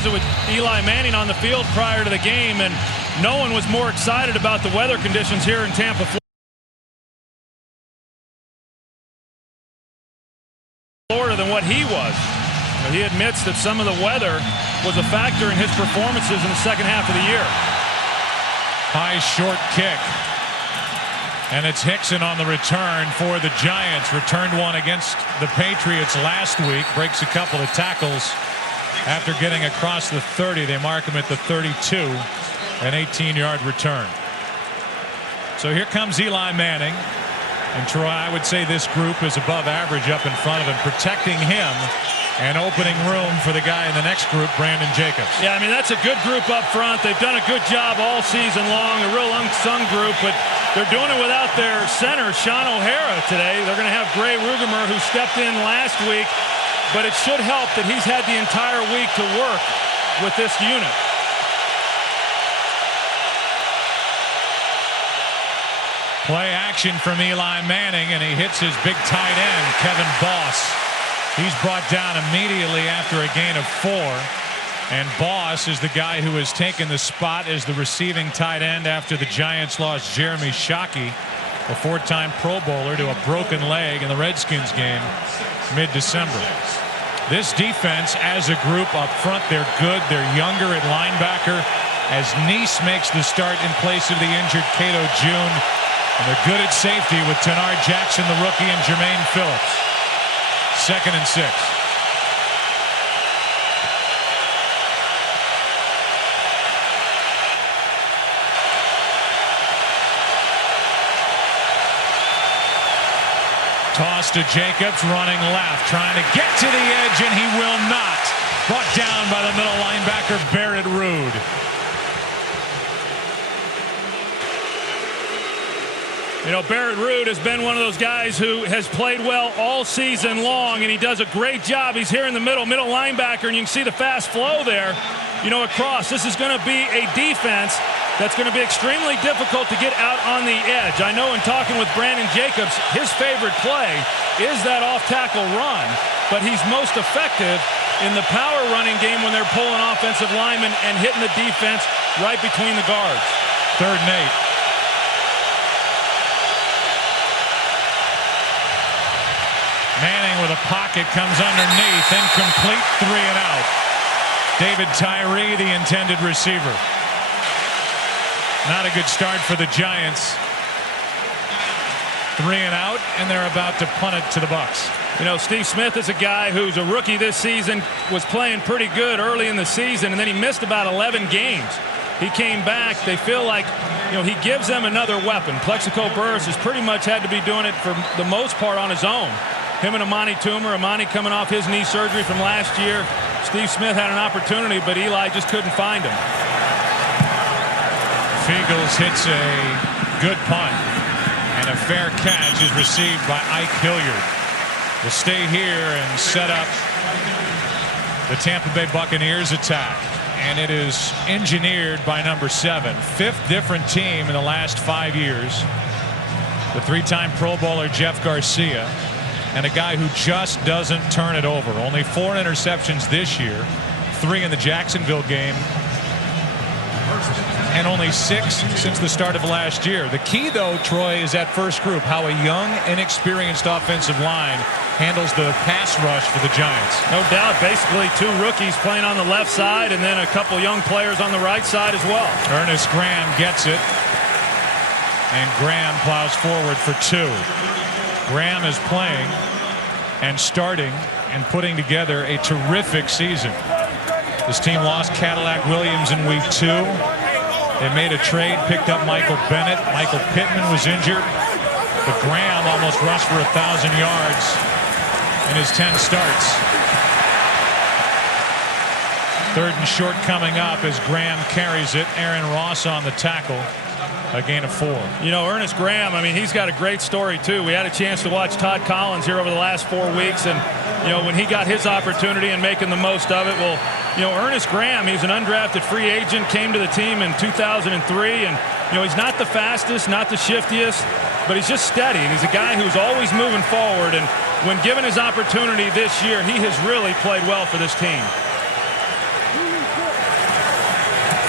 With Eli Manning on the field prior to the game, and no one was more excited about the weather conditions here in Tampa, Florida than what he was. He admits that some of the weather was a factor in his performances in the second half of the year. High short kick. And it's Hickson on the return for the Giants. Returned one against the Patriots last week. Breaks a couple of tackles. After getting across the 30, they mark him at the 32. An 18-yard return. So here comes Eli Manning. And Troy, I would say this group is above average up in front of him, protecting him and opening room for the guy in the next group, Brandon Jacobs. Yeah, I mean, that's a good group up front. They've done a good job all season long, a real unsung group, but they're doing it without their center, Sean O'Hara, today. They're going to have Gray Rugemer, who stepped in last week, but it should help that he's had the entire week to work with this unit. Play action from Eli Manning, and he hits his big tight end, Kevin Boss. He's brought down immediately after a gain of 4. And Boss is the guy who has taken the spot as the receiving tight end after the Giants lost Jeremy Shockey, a 4-time Pro Bowler, to a broken leg in the Redskins game mid-December. This defense as a group up front, they're good. They're younger at linebacker as Nice makes the start in place of the injured Cato June. And they're good at safety with Tenard Jackson, the rookie, and Jermaine Phillips. 2nd and 6. Toss to Jacobs, running left, trying to get to the edge, and he will not. Brought down by the middle linebacker, Barrett Ruud. You know, Barrett Ruud has been one of those guys who has played well all season long, and he does a great job. He's here in the middle linebacker, and you can see the fast flow there, you know, across. This is going to be a defense that's going to be extremely difficult to get out on the edge. I know in talking with Brandon Jacobs, his favorite play is that off-tackle run, but he's most effective in the power running game when they're pulling offensive linemen and hitting the defense right between the guards. 3rd and 8. Manning with a pocket, comes underneath, incomplete, 3 and out. David Tyree, the intended receiver. Not a good start for the Giants. 3 and out, and they're about to punt it to the Bucs. You know, Steve Smith is a guy who's a rookie this season, was playing pretty good early in the season, and then he missed about 11 games. He came back. They feel like, you know, he gives them another weapon. Plexico Burress has pretty much had to be doing it for the most part on his own. Him and Amani Toomer. Amani coming off his knee surgery from last year. Steve Smith had an opportunity, but Eli just couldn't find him. Fiegels hits a good punt, and a fair catch is received by Ike Hilliard. We'll stay here and set up the Tampa Bay Buccaneers attack. And it is engineered by number 7. 5th different team in the last 5 years. The 3-time Pro Bowler Jeff Garcia. And a guy who just doesn't turn it over. Only 4 interceptions this year, 3 in the Jacksonville game, and only 6 since the start of last year. The key, though, Troy, is that first group, how a young, inexperienced offensive line handles the pass rush for the Giants. No doubt. Basically 2 rookies playing on the left side, and then a couple young players on the right side as well. Ernest Graham gets it, and Graham plows forward for 2. Graham is playing and starting and putting together a terrific season. This team lost Cadillac Williams in week 2. They made a trade, picked up Michael Bennett. Michael Pittman was injured, but Graham almost rushed for 1,000 yards in his 10 starts. 3rd and short coming up as Graham carries it. Aaron Ross on the tackle. A gain of 4. You know, Ernest Graham, I mean, he's got a great story, too. We had a chance to watch Todd Collins here over the last 4 weeks, and, you know, when he got his opportunity and making the most of it, well, you know, Ernest Graham, he's an undrafted free agent, came to the team in 2003, and, you know, he's not the fastest, not the shiftiest, but he's just steady, and he's a guy who's always moving forward, and when given his opportunity this year, he has really played well for this team.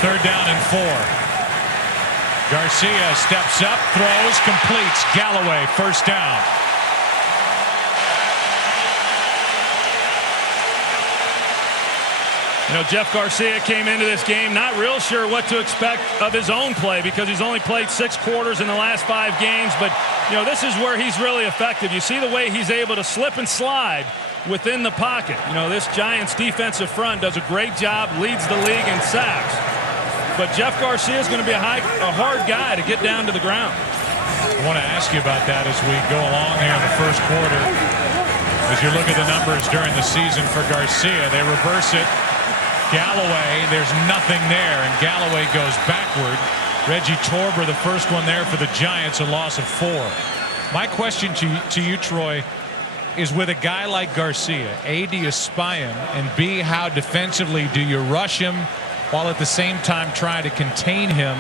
3rd down and 4. Garcia steps up, throws, completes. Galloway, 1st down. You know, Jeff Garcia came into this game not real sure what to expect of his own play because he's only played 6 quarters in the last 5 games. But, you know, this is where he's really effective. You see the way he's able to slip and slide within the pocket. You know, this Giants defensive front does a great job, leads the league in sacks. But Jeff Garcia is going to be a hard guy to get down to the ground. I want to ask you about that as we go along here in the 1st quarter. As you look at the numbers during the season for Garcia, they reverse it. Galloway, there's nothing there, and Galloway goes backward. Reggie Torber, the first one there for the Giants, a loss of 4. My question to you, Troy, is with a guy like Garcia, A, do you spy him, and B, how defensively do you rush him while at the same time trying to contain him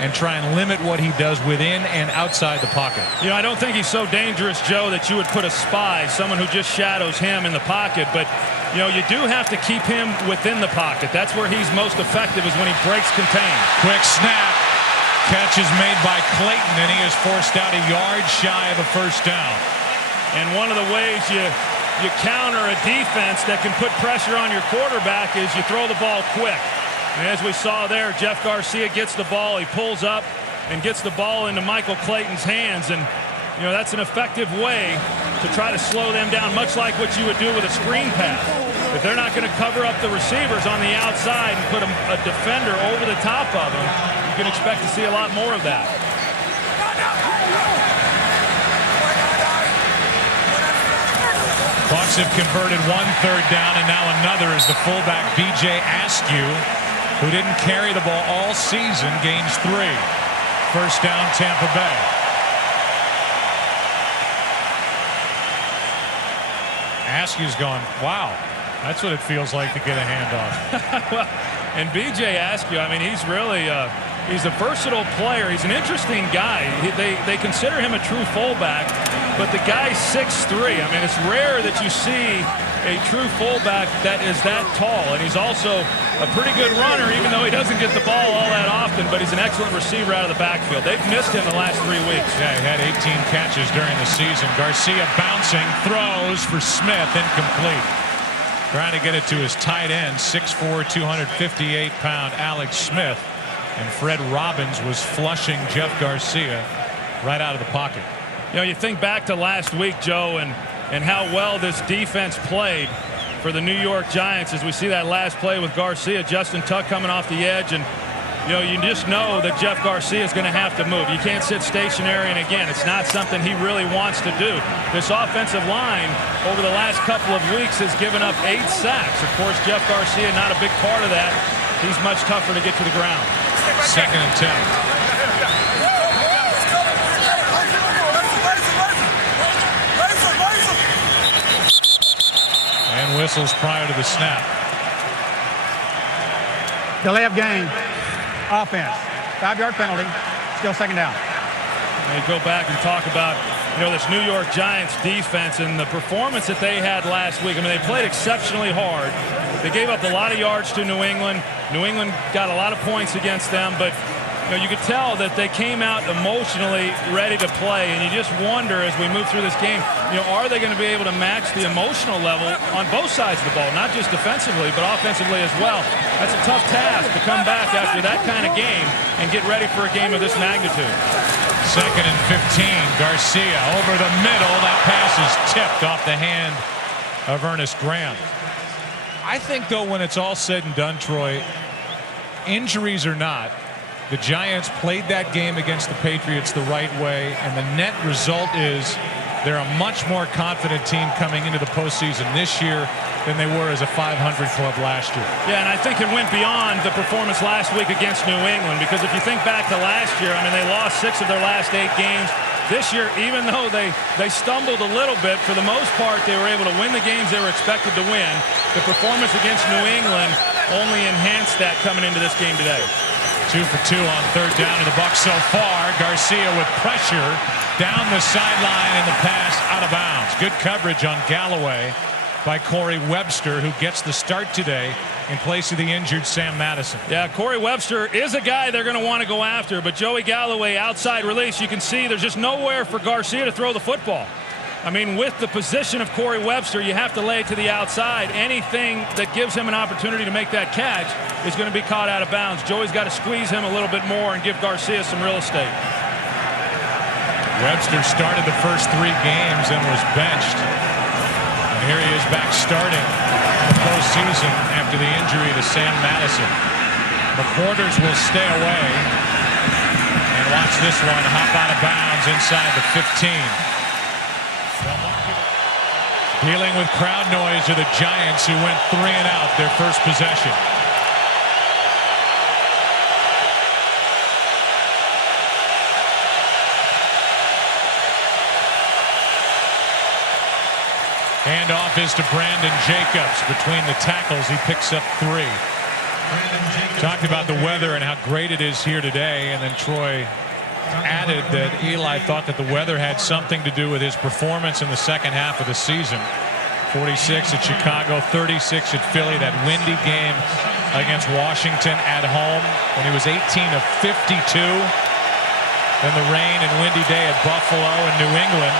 and try and limit what he does within and outside the pocket? You know, I don't think he's so dangerous, Joe, that you would put a spy, someone who just shadows him in the pocket. But, you know, you do have to keep him within the pocket. That's where he's most effective, is when he breaks contain. Quick snap. Catch is made by Clayton, and he is forced out a yard shy of a 1st down. And one of the ways you counter a defense that can put pressure on your quarterback is you throw the ball quick. And as we saw there, Jeff Garcia gets the ball, he pulls up and gets the ball into Michael Clayton's hands. And, you know, that's an effective way to try to slow them down, much like what you would do with a screen pass. If they're not going to cover up the receivers on the outside and put a defender over the top of them, you can expect to see a lot more of that. Bucs have converted 1 3rd down, and now another as the fullback B.J. Askew, who didn't carry the ball all season, gains 3. 1st down, Tampa Bay. Askew's gone, wow, that's what it feels like to get a handoff. Well, and B.J. Askew, I mean, he's really he's a versatile player. He's an interesting guy. They consider him a true fullback, but the guy's 6'3". I mean, it's rare that you see a true fullback that is that tall, and he's also a pretty good runner, even though he doesn't get the ball all that often, but he's an excellent receiver out of the backfield. They've missed him the last 3 weeks. Yeah, he had 18 catches during the season. Garcia bouncing, throws for Smith, incomplete. Trying to get it to his tight end, 6'4", 258-pound Alex Smith. And Fred Robbins was flushing Jeff Garcia right out of the pocket. You know, you think back to last week, Joe, and how well this defense played for the New York Giants as we see that last play with Garcia. Justin Tuck coming off the edge, and you know, you just know that Jeff Garcia is going to have to move. You can't sit stationary, and again, it's not something he really wants to do. This offensive line over the last couple of weeks has given up 8 sacks. Of course, Jeff Garcia not a big part of that. He's much tougher to get to the ground. 2nd and 10. And whistles prior to the snap. Delay of game. Offense. 5-yard penalty. Still 2nd down. And you go back and talk about, you know, this New York Giants defense and the performance that they had last week. I mean, they played exceptionally hard. They gave up a lot of yards to New England. New England got a lot of points against them, but you know, you could tell that they came out emotionally ready to play, and you just wonder as we move through this game, you know, are they going to be able to match the emotional level on both sides of the ball, not just defensively, but offensively as well. That's a tough task to come back after that kind of game and get ready for a game of this magnitude. 2nd and 15. Garcia over the middle. That pass is tipped off the hand of Ernest Graham. I think, though, when it's all said and done, Troy, injuries or not, the Giants played that game against the Patriots the right way, and the net result is they're a much more confident team coming into the postseason this year than they were as a 500 club last year. Yeah, and I think it went beyond the performance last week against New England, because if you think back to last year, I mean, they lost 6 of their last 8 games. This year, even though they stumbled a little bit, for the most part, they were able to win the games they were expected to win. The performance against New England only enhanced that coming into this game today. 2 for 2 on 3rd down to the Bucs so far. Garcia with pressure down the sideline, and the pass out of bounds. Good coverage on Galloway. by Corey Webster, who gets the start today in place of the injured Sam Madison. Yeah, Corey Webster is a guy they're going to want to go after, but Joey Galloway outside release, you can see there's just nowhere for Garcia to throw the football. I mean, with the position of Corey Webster, you have to lay it to the outside. Anything that gives him an opportunity to make that catch is going to be caught out of bounds. Joey's got to squeeze him a little bit more and give Garcia some real estate. Webster started the first 3 games and was benched. And here he is back starting in the postseason after the injury to Sam Madison. McQuarters will stay away. And watch this one hop out of bounds inside the 15. Dealing with crowd noise are the Giants, who went 3 and out their first possession. Handoff is to Brandon Jacobs. Between the tackles, he picks up 3. Talked about the weather and how great it is here today, and then Troy added that Eli thought that the weather had something to do with his performance in the second half of the season. 46 at Chicago, 36 at Philly. That windy game against Washington at home when he was 18 of 52. Then the rain and windy day at Buffalo and New England.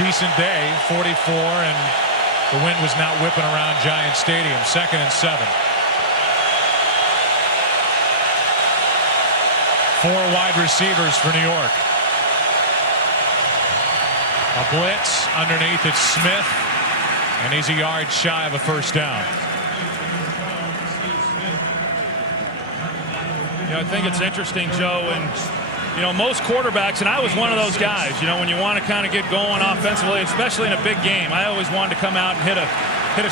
Decent day, 44, and the wind was not whipping around Giant Stadium. 2nd and 7. 4 wide receivers for New York. A blitz underneath, it's Smith, and he's a yard shy of a first down. You know, I think it's interesting, Joe, and you know, most quarterbacks, and I was one of those guys, you know, when you want to kind of get going offensively, especially in a big game, I always wanted to come out and hit a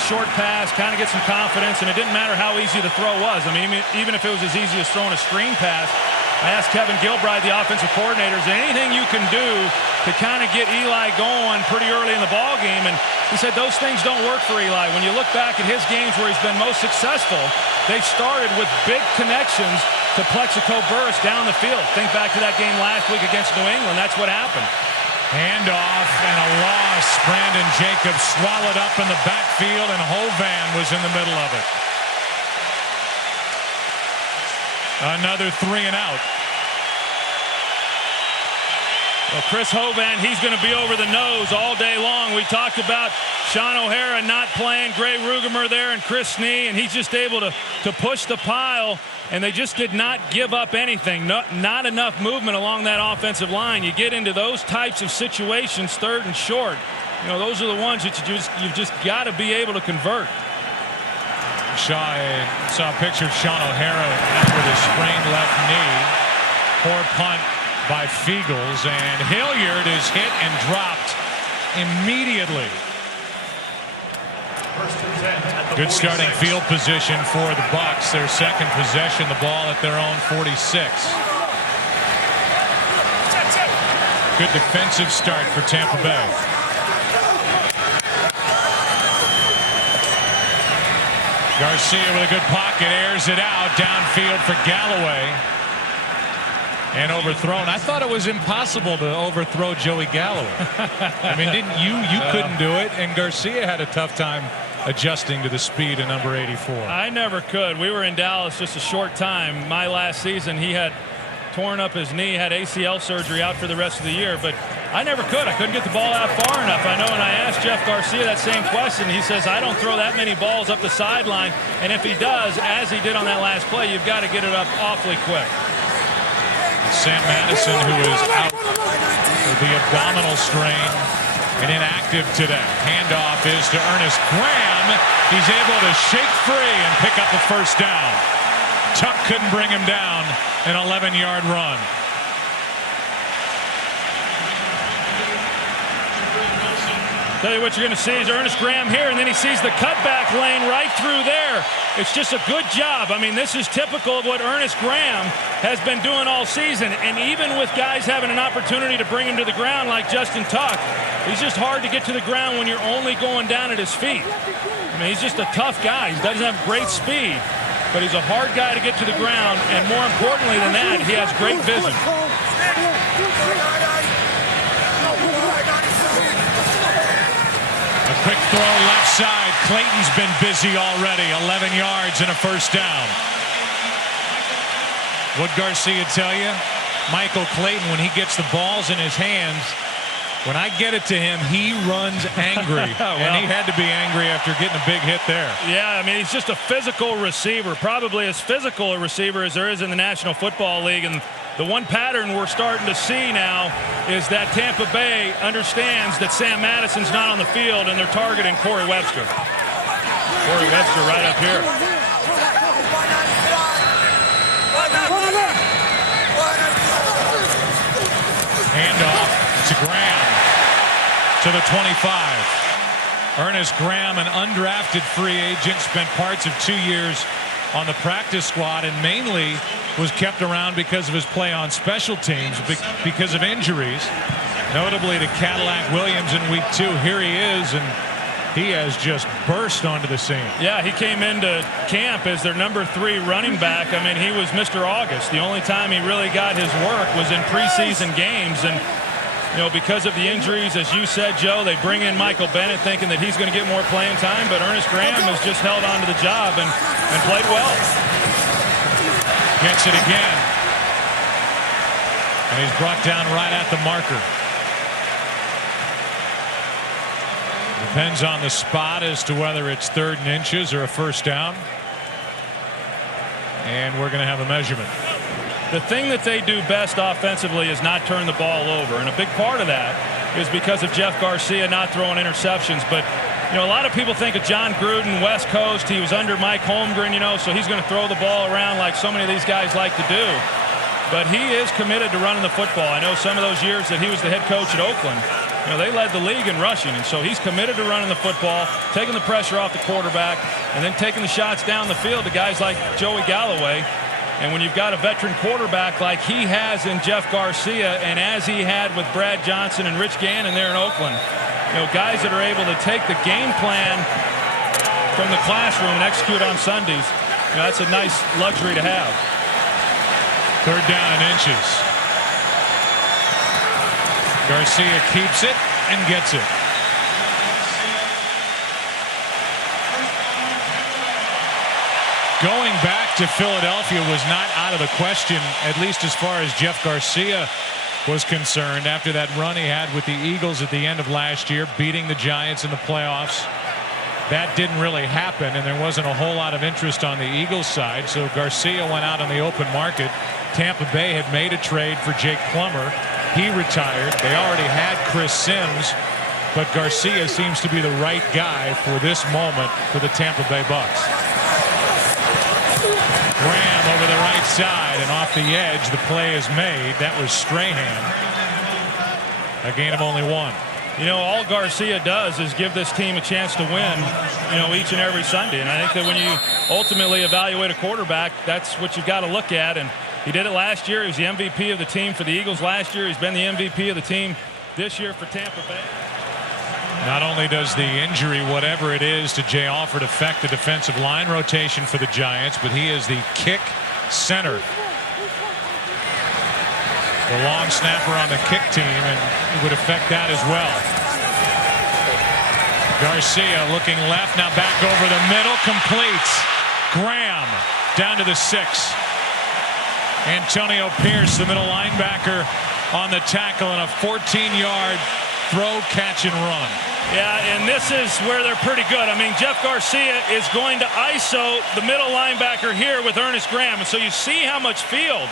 short pass, kind of get some confidence, and it didn't matter how easy the throw was. I mean, even if it was as easy as throwing a screen pass. I asked Kevin Gilbride, the offensive coordinator, is there anything you can do to kind of get Eli going pretty early in the ball game? And he said those things don't work for Eli. When you look back at his games where he's been most successful, they've started with big connections to Plexico Burress down the field. Think back to that game last week against New England. That's what happened. Handoff and a loss. Brandon Jacobs swallowed up in the backfield, and Hovan was in the middle of it. Another 3 and out. Well, Chris Hovan, he's going to be over the nose all day long. We talked about Sean O'Hara not playing, Gray Rugemer there, and Chris Snee, and he's just able to push the pile, and they just did not give up anything. Not enough movement along that offensive line. You get into those types of situations, 3rd and short. You know, those are the ones that you've just got to be able to convert. I saw a picture of Sean O'Hara out with a sprained left knee. Poor punt by Fiegels, and Hilliard is hit and dropped immediately. Good starting field position for the Bucs. Their second possession, the ball at their own 46. Good defensive start for Tampa Bay. Garcia with a good pocket, airs it out downfield for Galloway, and overthrown. I thought it was impossible to overthrow Joey Galloway. I mean, didn't you? You couldn't do it, and Garcia had a tough time adjusting to the speed of number 84. I never could. We were in Dallas just a short time. My last season, he had torn up his knee, had ACL surgery, out for the rest of the year, but I never could. I couldn't get the ball out far enough. I know, and I asked Jeff Garcia that same question. He says, I don't throw that many balls up the sideline, and if he does, as he did on that last play, you've got to get it up awfully quick. Sam Madison, who is out with the abdominal strain and inactive today. Handoff is to Ernest Graham. He's able to shake free and pick up the first down. Tuck couldn't bring him down. An 11-yard run. Tell you what you're going to see is Ernest Graham here, and then he sees the cutback lane right through there. It's just a good job. I mean, this is typical of what Ernest Graham has been doing all season, and even with guys having an opportunity to bring him to the ground like Justin Tuck, he's just hard to get to the ground when you're only going down at his feet. I mean, he's just a tough guy. He doesn't have great speed, but he's a hard guy to get to the ground, and more importantly than that, he has great vision. quick throw left side. Clayton's been busy already. 11 yards and a first down. What'd Garcia tell you? Michael Clayton, when he gets the balls in his hands, when I get it to him, he runs angry. Well, and he had to be angry after getting a big hit there. Yeah, I mean, he's just a physical receiver, probably as physical a receiver as there is in the National Football League. And the one pattern we're starting to see now is that Tampa Bay understands that Sam Madison's not on the field, and they're targeting Corey Webster. Corey Webster right up here. Handoff to Graham to the 25. Ernest Graham, an undrafted free agent, spent parts of 2 years on the practice squad and mainly was kept around because of his play on special teams because of injuries, notably to Cadillac Williams in week 2. Here he is, and he has just burst onto the scene. Yeah, he came into camp as their number 3 running back. I mean, he was Mr. August. The only time he really got his work was in preseason games. And, you know, because of the injuries, as you said, Joe, they bring in Michael Bennett thinking that he's going to get more playing time. But Ernest Graham has just held on to the job and played well. Gets it again. And he's brought down right at the marker. Depends on the spot as to whether it's 3rd and inches or a first down. And we're going to have a measurement. The thing that they do best offensively is not turn the ball over. And a big part of that is because of Jeff Garcia not throwing interceptions. But, you know, a lot of people think of John Gruden, West Coast. He was under Mike Holmgren, you know, so he's going to throw the ball around like so many of these guys like to do. But he is committed to running the football. I know some of those years that he was the head coach at Oakland, you know, they led the league in rushing, and so he's committed to running the football, taking the pressure off the quarterback, and then taking the shots down the field to guys like Joey Galloway. And when you've got a veteran quarterback like he has in Jeff Garcia, and as he had with Brad Johnson and Rich Gannon there in Oakland, you know, guys that are able to take the game plan from the classroom and execute on Sundays, you know, that's a nice luxury to have. 3rd down and inches. Garcia keeps it and gets it. Going back to Philadelphia was not out of the question, at least as far as Jeff Garcia was concerned, after that run he had with the Eagles at the end of last year, beating the Giants in the playoffs. That didn't really happen, and there wasn't a whole lot of interest on the Eagles side, so Garcia went out on the open market. Tampa Bay had made a trade for Jake Plummer. He retired. They already had Chris Sims, but Garcia seems to be the right guy for this moment for the Tampa Bay Bucks. Graham over the right side, and off the edge, the play is made. That was Strahan. A gain of only 1. You know, all Garcia does is give this team a chance to win, you know, each and every Sunday. And I think that when you ultimately evaluate a quarterback, that's what you've got to look at. And he did it last year. He was the MVP of the team for the Eagles last year. He's been the MVP of the team this year for Tampa Bay. Not only does the injury, whatever it is, to Jay Alford affect the defensive line rotation for the Giants, but he is the kick center. The long snapper on the kick team, and it would affect that as well. Garcia looking left, now back over the middle, completes. Graham down to the 6. Antonio Pierce, the middle linebacker, on the tackle, and a 14-yard throw, catch, and run. Yeah, and this is where they're pretty good. I mean, Jeff Garcia is going to ISO the middle linebacker here with Ernest Graham. And so you see how much field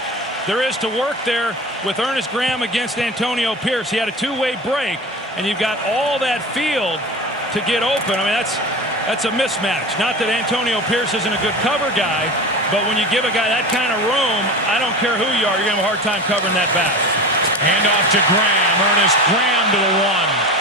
there is to work there with Ernest Graham against Antonio Pierce. He had a 2-way break, and you've got all that field to get open. I mean, that's a mismatch. Not that Antonio Pierce isn't a good cover guy, but when you give a guy that kind of room, I don't care who you are, you're going to have a hard time covering that back. Hand off to Graham. Ernest Graham to the 1.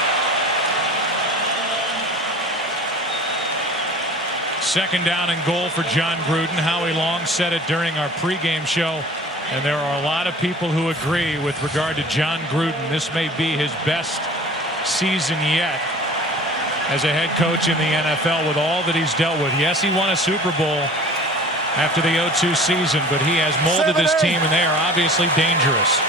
Second down and goal for John Gruden. Howie Long said it during our pregame show, and there are a lot of people who agree with regard to John Gruden. This may be his best season yet as a head coach in the NFL with all that he's dealt with. Yes, he won a Super Bowl after the 0-2 season, but he has molded this team, and they are obviously dangerous.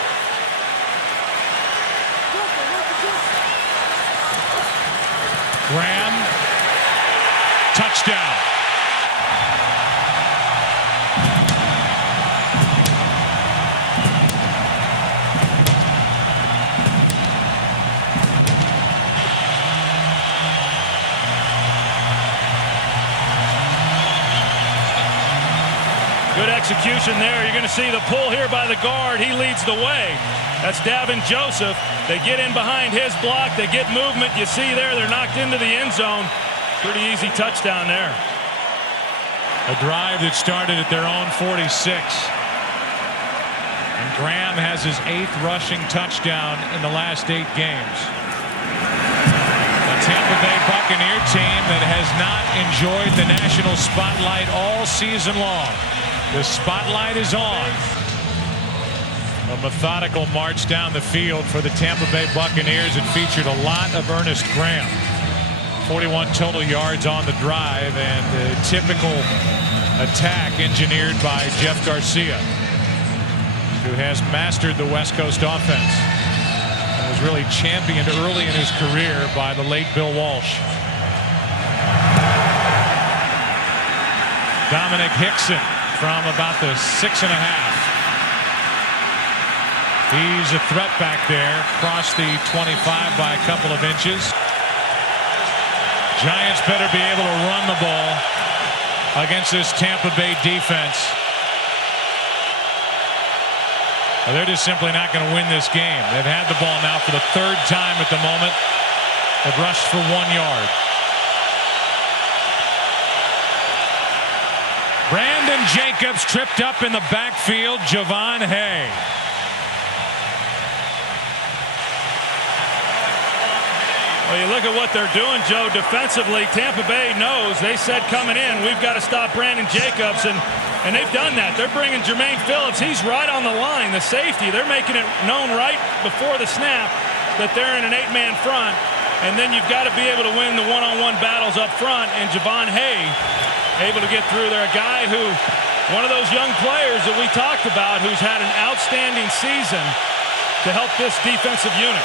Graham execution there. You're going to see the pull here by the guard. He leads the way. That's Davin Joseph. They get in behind his block. They get movement. You see there, they're knocked into the end zone. Pretty easy touchdown there. A drive that started at their own 46. And Graham has his 8th rushing touchdown in the last 8 games. A Tampa Bay Buccaneer team that has not enjoyed the national spotlight all season long. The spotlight is on. A methodical march down the field for the Tampa Bay Buccaneers. It featured a lot of Ernest Graham. 41 total yards on the drive, and a typical attack engineered by Jeff Garcia, who has mastered the West Coast offense and was really championed early in his career by the late Bill Walsh. Dominic Hickson from about the 6.5. He's a threat back there, across the 25 by a couple of inches. Giants better be able to run the ball against this Tampa Bay defense. Well, they're just simply not going to win this game. They've had the ball now for the 3rd time at the moment. They've rushed for 1 yard. Brandon Jacobs tripped up in the backfield. Javon Hay. Well, you look at what they're doing, Joe, defensively. Tampa Bay knows. They said coming in, we've got to stop Brandon Jacobs, and they've done that. They're bringing Jermaine Phillips. He's right on the line, the safety. They're making it known right before the snap that they're in an 8-man front, and then you've got to be able to win the one-on-one battles up front, and Javon Hay able to get through there. A guy who, one of those young players that we talked about, who's had an outstanding season to help this defensive unit.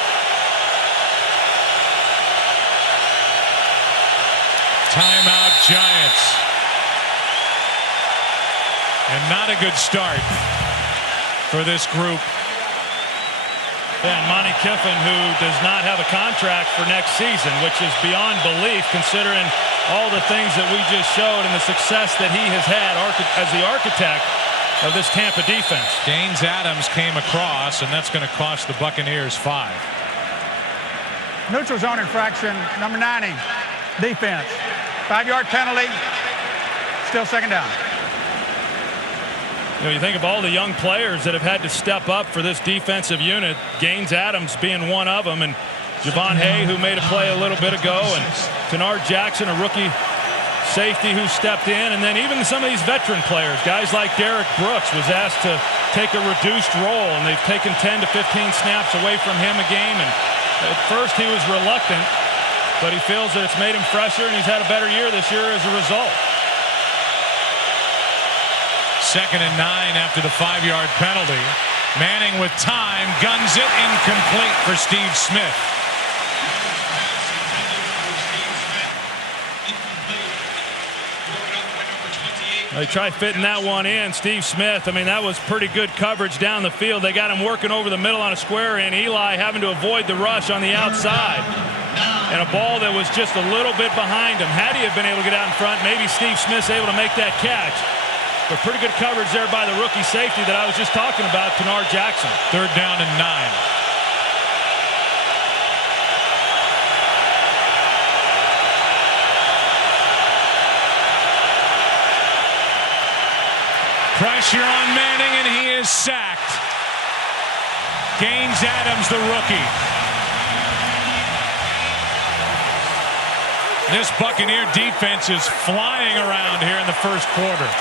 Timeout, Giants. And not a good start for this group. Yeah, and Monty Kiffin, who does not have a contract for next season, which is beyond belief considering all the things that we just showed and the success that he has had as the architect of this Tampa defense. Gaines Adams came across, and that's going to cost the Buccaneers 5. Neutral zone infraction, number 90, defense. 5-yard penalty, still 2nd down. You know, you think of all the young players that have had to step up for this defensive unit, Gaines Adams being one of them, and Javon Hay, who made a play a little bit ago, and Kennard Jackson, a rookie safety who stepped in, and then even some of these veteran players, guys like Derek Brooks was asked to take a reduced role, and they've taken 10 to 15 snaps away from him a game, and at first he was reluctant, but he feels that it's made him fresher, and he's had a better year this year as a result. 2nd and 9 after the 5-yard penalty. Manning with time, guns it, incomplete for Steve Smith. They try fitting that one in. Steve Smith, I mean, that was pretty good coverage down the field. They got him working over the middle on a square, and Eli having to avoid the rush on the outside. And a ball that was just a little bit behind him. Had he have been able to get out in front, maybe Steve Smith's able to make that catch. But pretty good coverage there by the rookie safety that I was just talking about, Kennard Jackson. 3rd down and 9. Pressure on Manning, and he is sacked. Gaines Adams, the rookie. This Buccaneer defense is flying around here in the 1st quarter.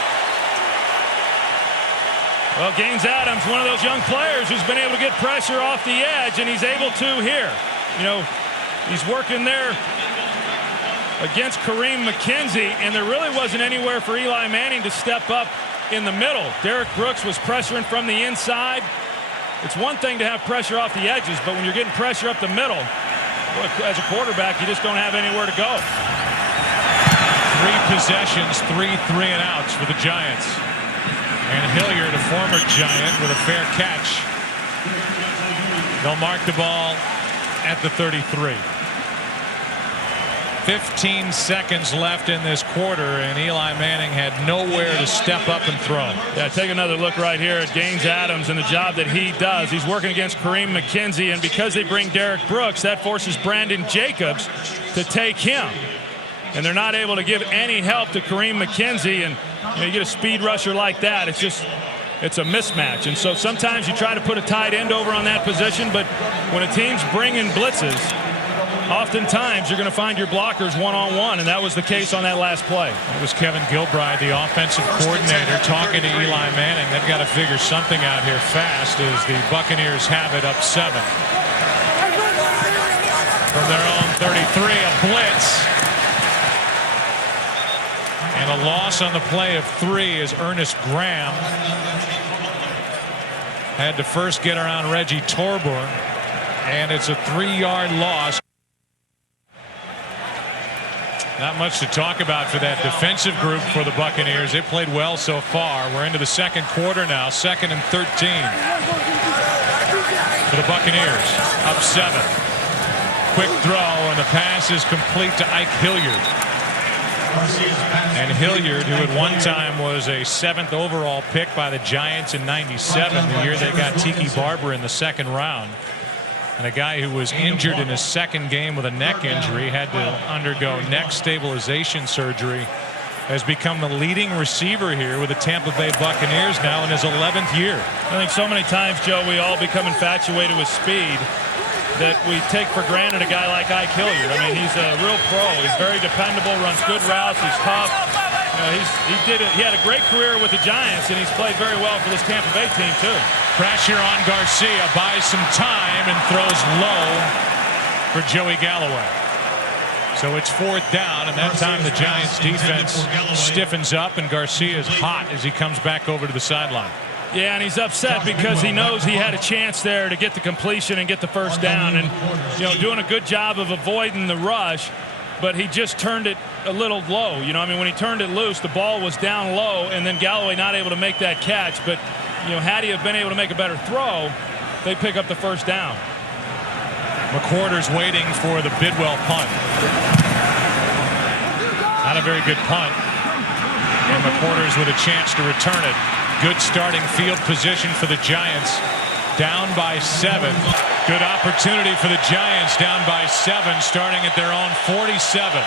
Well, Gaines Adams, one of those young players who's been able to get pressure off the edge, and he's able to here. You know, he's working there against Kareem McKenzie, and there really wasn't anywhere for Eli Manning to step up in the middle. Derek Brooks was pressuring from the inside. It's one thing to have pressure off the edges, but when you're getting pressure up the middle, look, as a quarterback, you just don't have anywhere to go. 3 possessions, 3 3-and-outs for the Giants. And Hilliard, a former Giant, with a fair catch. They'll mark the ball at the 33. 15 seconds left in this quarter, and Eli Manning had nowhere to step up and throw. Yeah, take another look right here at Gaines Adams and the job that he does. He's working against Kareem McKenzie, and because they bring Derek Brooks, that forces Brandon Jacobs to take him. And they're not able to give any help to Kareem McKenzie, and you get a speed rusher like that, it's a mismatch. And so sometimes you try to put a tight end over on that position, but when a team's bringing blitzes, oftentimes you're going to find your blockers one-on-one, and that was the case on that last play. It was Kevin Gilbride, the offensive coordinator, talking to Eli Manning. They've got to figure something out here fast as the Buccaneers have it up 7. From their own 33, a blitz. And a loss on the play of 3 as Ernest Graham had to first get around Reggie Torborg, and it's a 3-yard loss. Not much to talk about for that defensive group for the Buccaneers. They played well so far. We're into the second quarter now, 2nd and 13 for the Buccaneers, up 7. Quick throw, and the pass is complete to Ike Hilliard. And Hilliard, who at one time was a 7th overall pick by the Giants in '97, the year they got Tiki Barber in the 2nd round, and a guy who was injured in his 2nd game with a neck injury, had to undergo neck stabilization surgery, has become the leading receiver here with the Tampa Bay Buccaneers now in his 11th year. I think so many times, Joe, we all become infatuated with speed that we take for granted a guy like Ike Hilliard. I mean, he's a real pro. He's very dependable, runs good routes, he's tough. He had a great career with the Giants, and he's played very well for this Tampa Bay team, too. Pressure on Garcia, buys some time and throws low for Joey Galloway. So it's 4th down, and that time the Giants defense stiffens up, and Garcia is hot as he comes back over to the sideline. Yeah, and he's upset because he knows he had a chance there to get the completion and get the first down, and doing a good job of avoiding the rush, but he just turned it a little low. I mean, when he turned it loose, the ball was down low, and then Galloway not able to make that catch. But had he have been able to make a better throw, they pick up the first down. McWhorter's waiting for the Bidwell punt. Not a very good punt, and McWhorter's with a chance to return it. Good starting field position for the Giants. Down by 7. Good opportunity for the Giants, down by 7, starting at their own 47.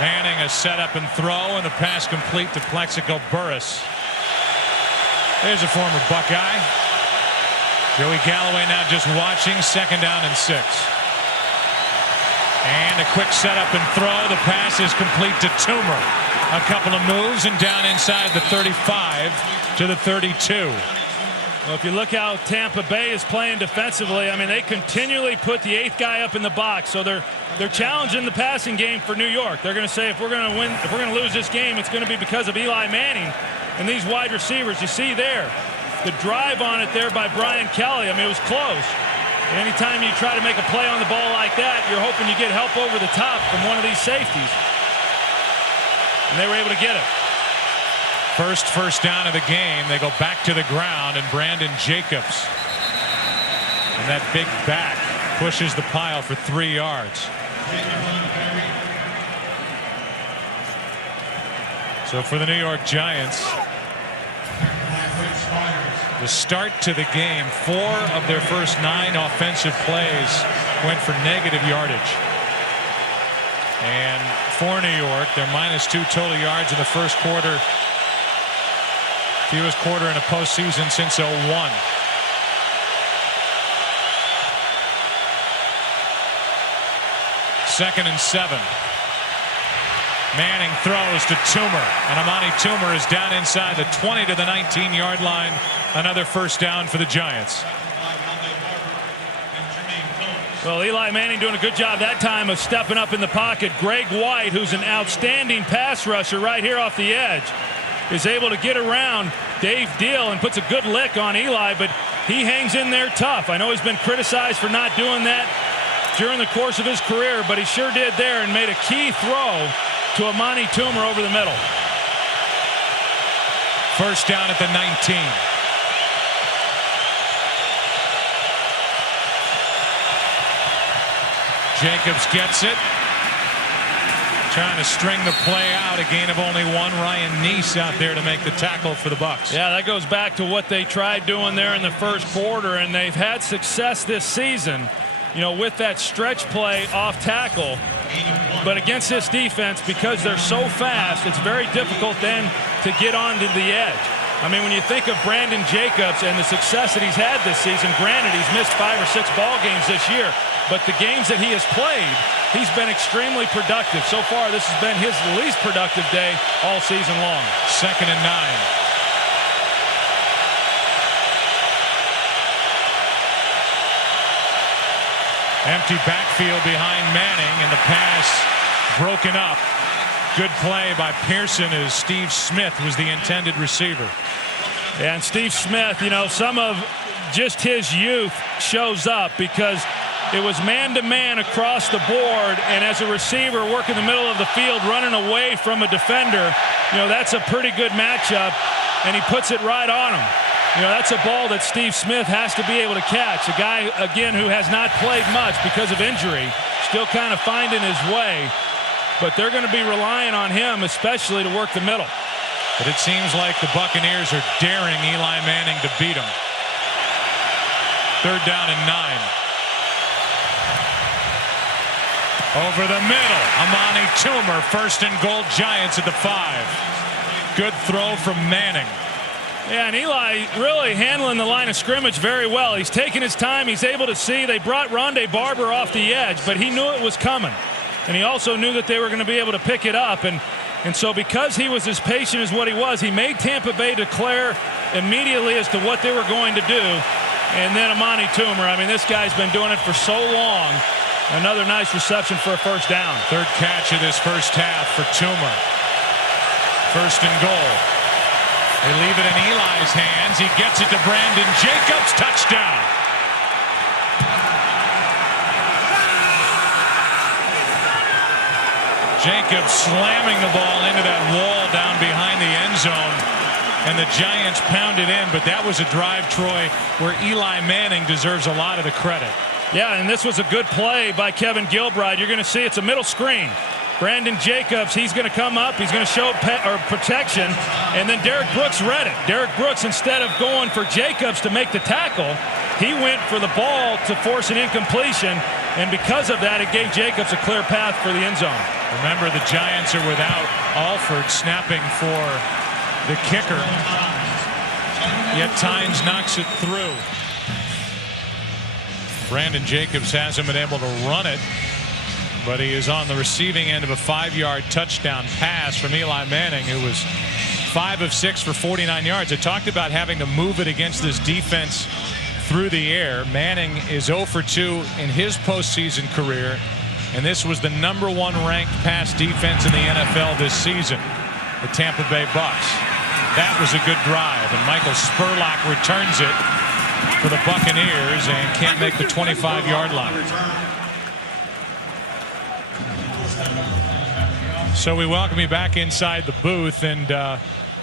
Manning a setup and throw, and the pass complete to Plexico Burress. There's a former Buckeye. Joey Galloway now just watching, 2nd down and 6. And a quick setup and throw. The pass is complete to Toomer. A couple of moves and down inside the 35 to the 32. Well, if you look how Tampa Bay is playing defensively, I mean, they continually put the 8th guy up in the box. So they're challenging the passing game for New York. They're going to say, if we're going to win, if we're going to lose this game, it's going to be because of Eli Manning and these wide receivers. You see there, the drive on it there by Brian Kelly. I mean, it was close. And anytime you try to make a play on the ball like that, you're hoping you get help over the top from one of these safeties. And they were able to get it. First down of the game. They go back to the ground, and Brandon Jacobs, and that big back, pushes the pile for 3 yards. So for the New York Giants, the start to the game, 4 of their first 9 offensive plays went for negative yardage. And for New York, they're -2 total yards in the first quarter. Fewest quarter in a postseason since '01. Second and 7. Manning throws to Toomer, and Amani Toomer is down inside the 20 to the 19-yard line. Another first down for the Giants. Well, Eli Manning doing a good job that time of stepping up in the pocket. Greg White, who's an outstanding pass rusher right here off the edge, is able to get around Dave Deal and puts a good lick on Eli, but he hangs in there tough. I know he's been criticized for not doing that during the course of his career, but he sure did there and made a key throw to Amani Toomer over the middle. First down at the 19. Jacobs gets it. Trying to string the play out. A gain of only one. Ryan Neese out there to make the tackle for the Bucs. Yeah, that goes back to what they tried doing there in the first quarter, and they've had success this season, you know, with that stretch play off tackle. But against this defense, because they're so fast, it's very difficult then to get onto the edge. I mean, when you think of Brandon Jacobs and the success that he's had this season, granted he's missed 5 or 6 ball games this year, but the games that he has played, he's been extremely productive. So far, this has been his least productive day all season long. 2nd and 9. Empty backfield behind Manning, and the pass broken up. Good play by Pearson as Steve Smith was the intended receiver. And Steve Smith, you know, some of just his youth shows up because it was man-to-man across the board, and as a receiver working the middle of the field running away from a defender, you know, that's a pretty good matchup, and he puts it right on him. You know, that's a ball that Steve Smith has to be able to catch. A guy, again, who has not played much because of injury, still kind of finding his way, but they're going to be relying on him, especially to work the middle. But it seems like the Buccaneers are daring Eli Manning to beat him. 3rd down and 9. Over the middle, Amani Toomer, 1st and goal, Giants at the 5. Good throw from Manning. Yeah, and Eli really handling the line of scrimmage very well. He's taking his time. He's able to see. They brought Rondé Barber off the edge, but he knew it was coming. And he also knew that they were going to be able to pick it up. And so because he was as patient as what he was, he made Tampa Bay declare immediately as to what they were going to do. And then Amani Toomer, I mean, this guy's been doing it for so long. Another nice reception for a 1st down. 3rd catch of this first half for Toomer. 1st and goal. They leave it in Eli's hands. He gets it to Brandon Jacobs. Touchdown. Jacobs slamming the ball into that wall down behind the end zone. And the Giants pounded in, but that was a drive, Troy, where Eli Manning deserves a lot of the credit. Yeah, and this was a good play by Kevin Gilbride. You're going to see it's a middle screen. Brandon Jacobs, he's going to come up. He's going to show protection. And then Derek Brooks read it. Derek Brooks, instead of going for Jacobs to make the tackle, he went for the ball to force an incompletion. And because of that, it gave Jacobs a clear path for the end zone. Remember, the Giants are without Alford snapping for the kicker. Yet Tynes knocks it through. Brandon Jacobs hasn't been able to run it, but he is on the receiving end of a 5-yard touchdown pass from Eli Manning, who was 5 of 6 for 49 yards. I talked about having to move it against this defense through the air. Manning is 0 for 2 in his postseason career, and this was the #1 ranked pass defense in the NFL this season, the Tampa Bay Bucs. That was a good drive, and Michael Spurlock returns it for the Buccaneers and can't make the 25-yard line. So we welcome you back inside the booth, and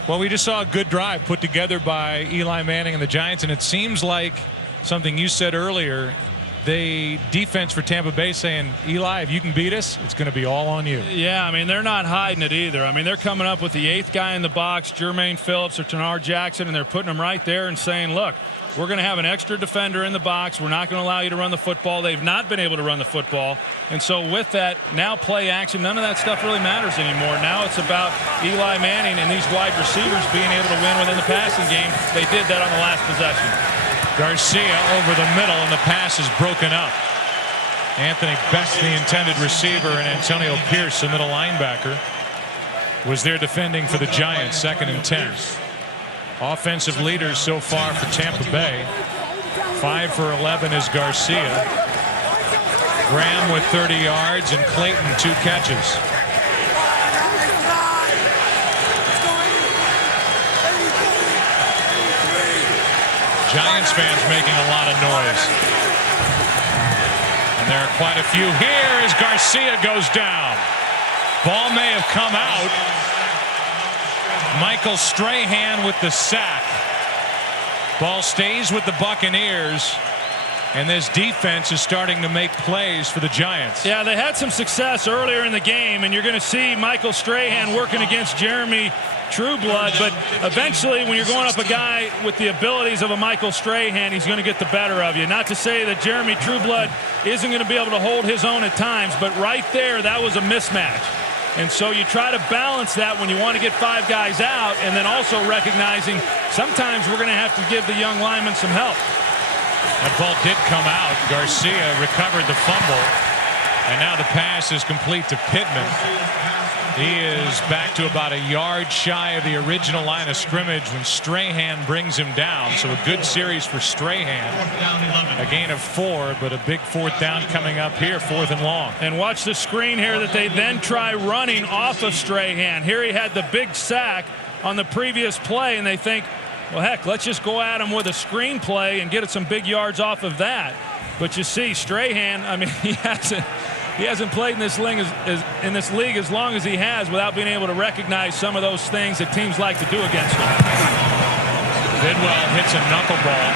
well, we just saw a good drive put together by Eli Manning and the Giants, and it seems like something you said earlier, the defense for Tampa Bay saying, Eli, if you can beat us, it's going to be all on you. Yeah, I mean, they're not hiding it either. I mean, they're coming up with the 8th guy in the box, Jermaine Phillips or Tanar Jackson, and they're putting him right there and saying, look, we're going to have an extra defender in the box. We're not going to allow you to run the football. They've not been able to run the football. And so with that, now play action, none of that stuff really matters anymore. Now it's about Eli Manning and these wide receivers being able to win within the passing game. They did that on the last possession. Garcia over the middle, and the pass is broken up. Anthony Beck, the intended receiver, and Antonio Pierce, the middle linebacker, was there defending for the Giants. 2nd and 10. Offensive leaders so far for Tampa Bay. 5 for 11 is Garcia. Graham with 30 yards and Clayton 2 catches. Giants fans making a lot of noise. And there are quite a few here as Garcia goes down. Ball may have come out. Michael Strahan with the sack. Ball stays with the Buccaneers. And this defense is starting to make plays for the Giants. Yeah, they had some success earlier in the game, and you're going to see Michael Strahan working against Jeremy Trueblood, but eventually when you're going up a guy with the abilities of a Michael Strahan, he's going to get the better of you. Not to say that Jeremy Trueblood isn't going to be able to hold his own at times, but right there, that was a mismatch. And so you try to balance that when you want to get 5 guys out, and then also recognizing sometimes we're going to have to give the young linemen some help. That ball did come out. Garcia recovered the fumble. And now the pass is complete to Pittman. He is back to about a yard shy of the original line of scrimmage when Strahan brings him down. So a good series for Strahan. A gain of 4, but a big 4th down coming up here, 4th and long. And watch the screen here that they then try running off of Strahan. Here he had the big sack on the previous play, and they think, well, heck, let's just go at him with a screen play and get some big yards off of that. But you see, Strahan, I mean, he hasn't played in this league as long as he has without being able to recognize some of those things that teams like to do against him. Bidwell hits a knuckleball,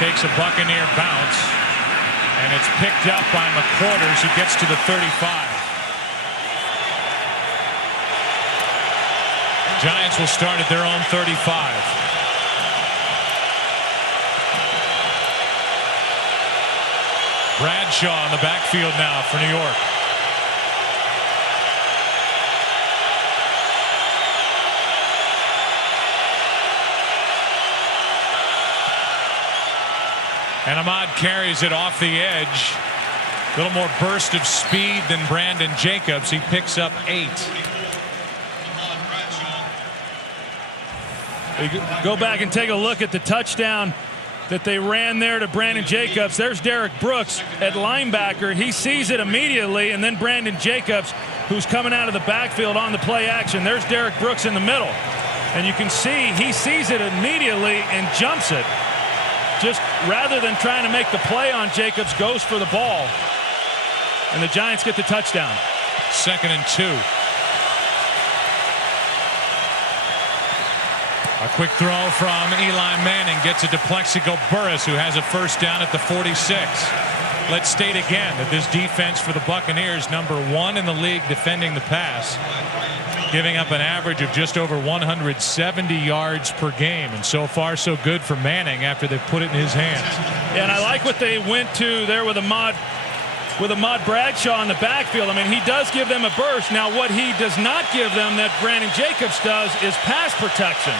takes a Buccaneer bounce, and it's picked up by McQuarters, who gets to the 35. Giants will start at their own 35. Bradshaw in the backfield now for New York. And Ahmad carries it off the edge. A little more burst of speed than Brandon Jacobs. He picks up 8. Go back and take a look at the touchdown that they ran there to Brandon Jacobs. There's Derek Brooks at linebacker. He sees it immediately, and then Brandon Jacobs, who's coming out of the backfield on the play action. There's Derek Brooks in the middle. And you can see he sees it immediately and jumps it. Just rather than trying to make the play on Jacobs, goes for the ball. And the Giants get the touchdown. 2nd and 2. A quick throw from Eli Manning gets it to Plexico Burress, who has a 1st down at the 46. Let's state again that this defense for the Buccaneers, number 1 in the league defending the pass, giving up an average of just over 170 yards per game. And so far, so good for Manning after they put it in his hands. Yeah, and I like what they went to there with Ahmad Bradshaw in the backfield. I mean, he does give them a burst. Now, what he does not give them that Brandon Jacobs does is pass protection.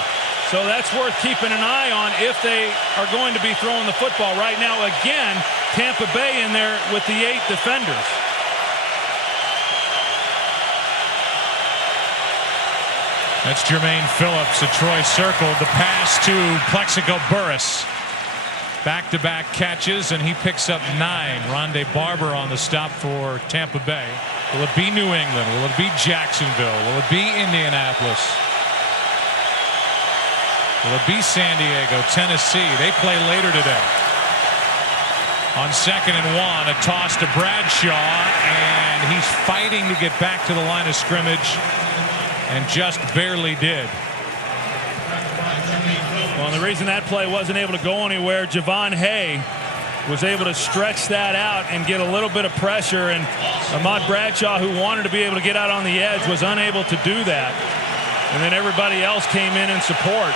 So that's worth keeping an eye on if they are going to be throwing the football. Right now, again, Tampa Bay in there with the 8 defenders. That's Jermaine Phillips at Troy Circle. The pass to Plexico Burress. Back-to-back catches, and he picks up 9. Rondé Barber on the stop for Tampa Bay. Will it be New England? Will it be Jacksonville? Will it be Indianapolis? Will it be San Diego, Tennessee? They play later today. On 2nd and 1, a toss to Bradshaw, and he's fighting to get back to the line of scrimmage, and just barely did. Well, and the reason that play wasn't able to go anywhere, Javon Hay was able to stretch that out and get a little bit of pressure, and Ahmad Bradshaw, who wanted to be able to get out on the edge, was unable to do that. And then everybody else came in support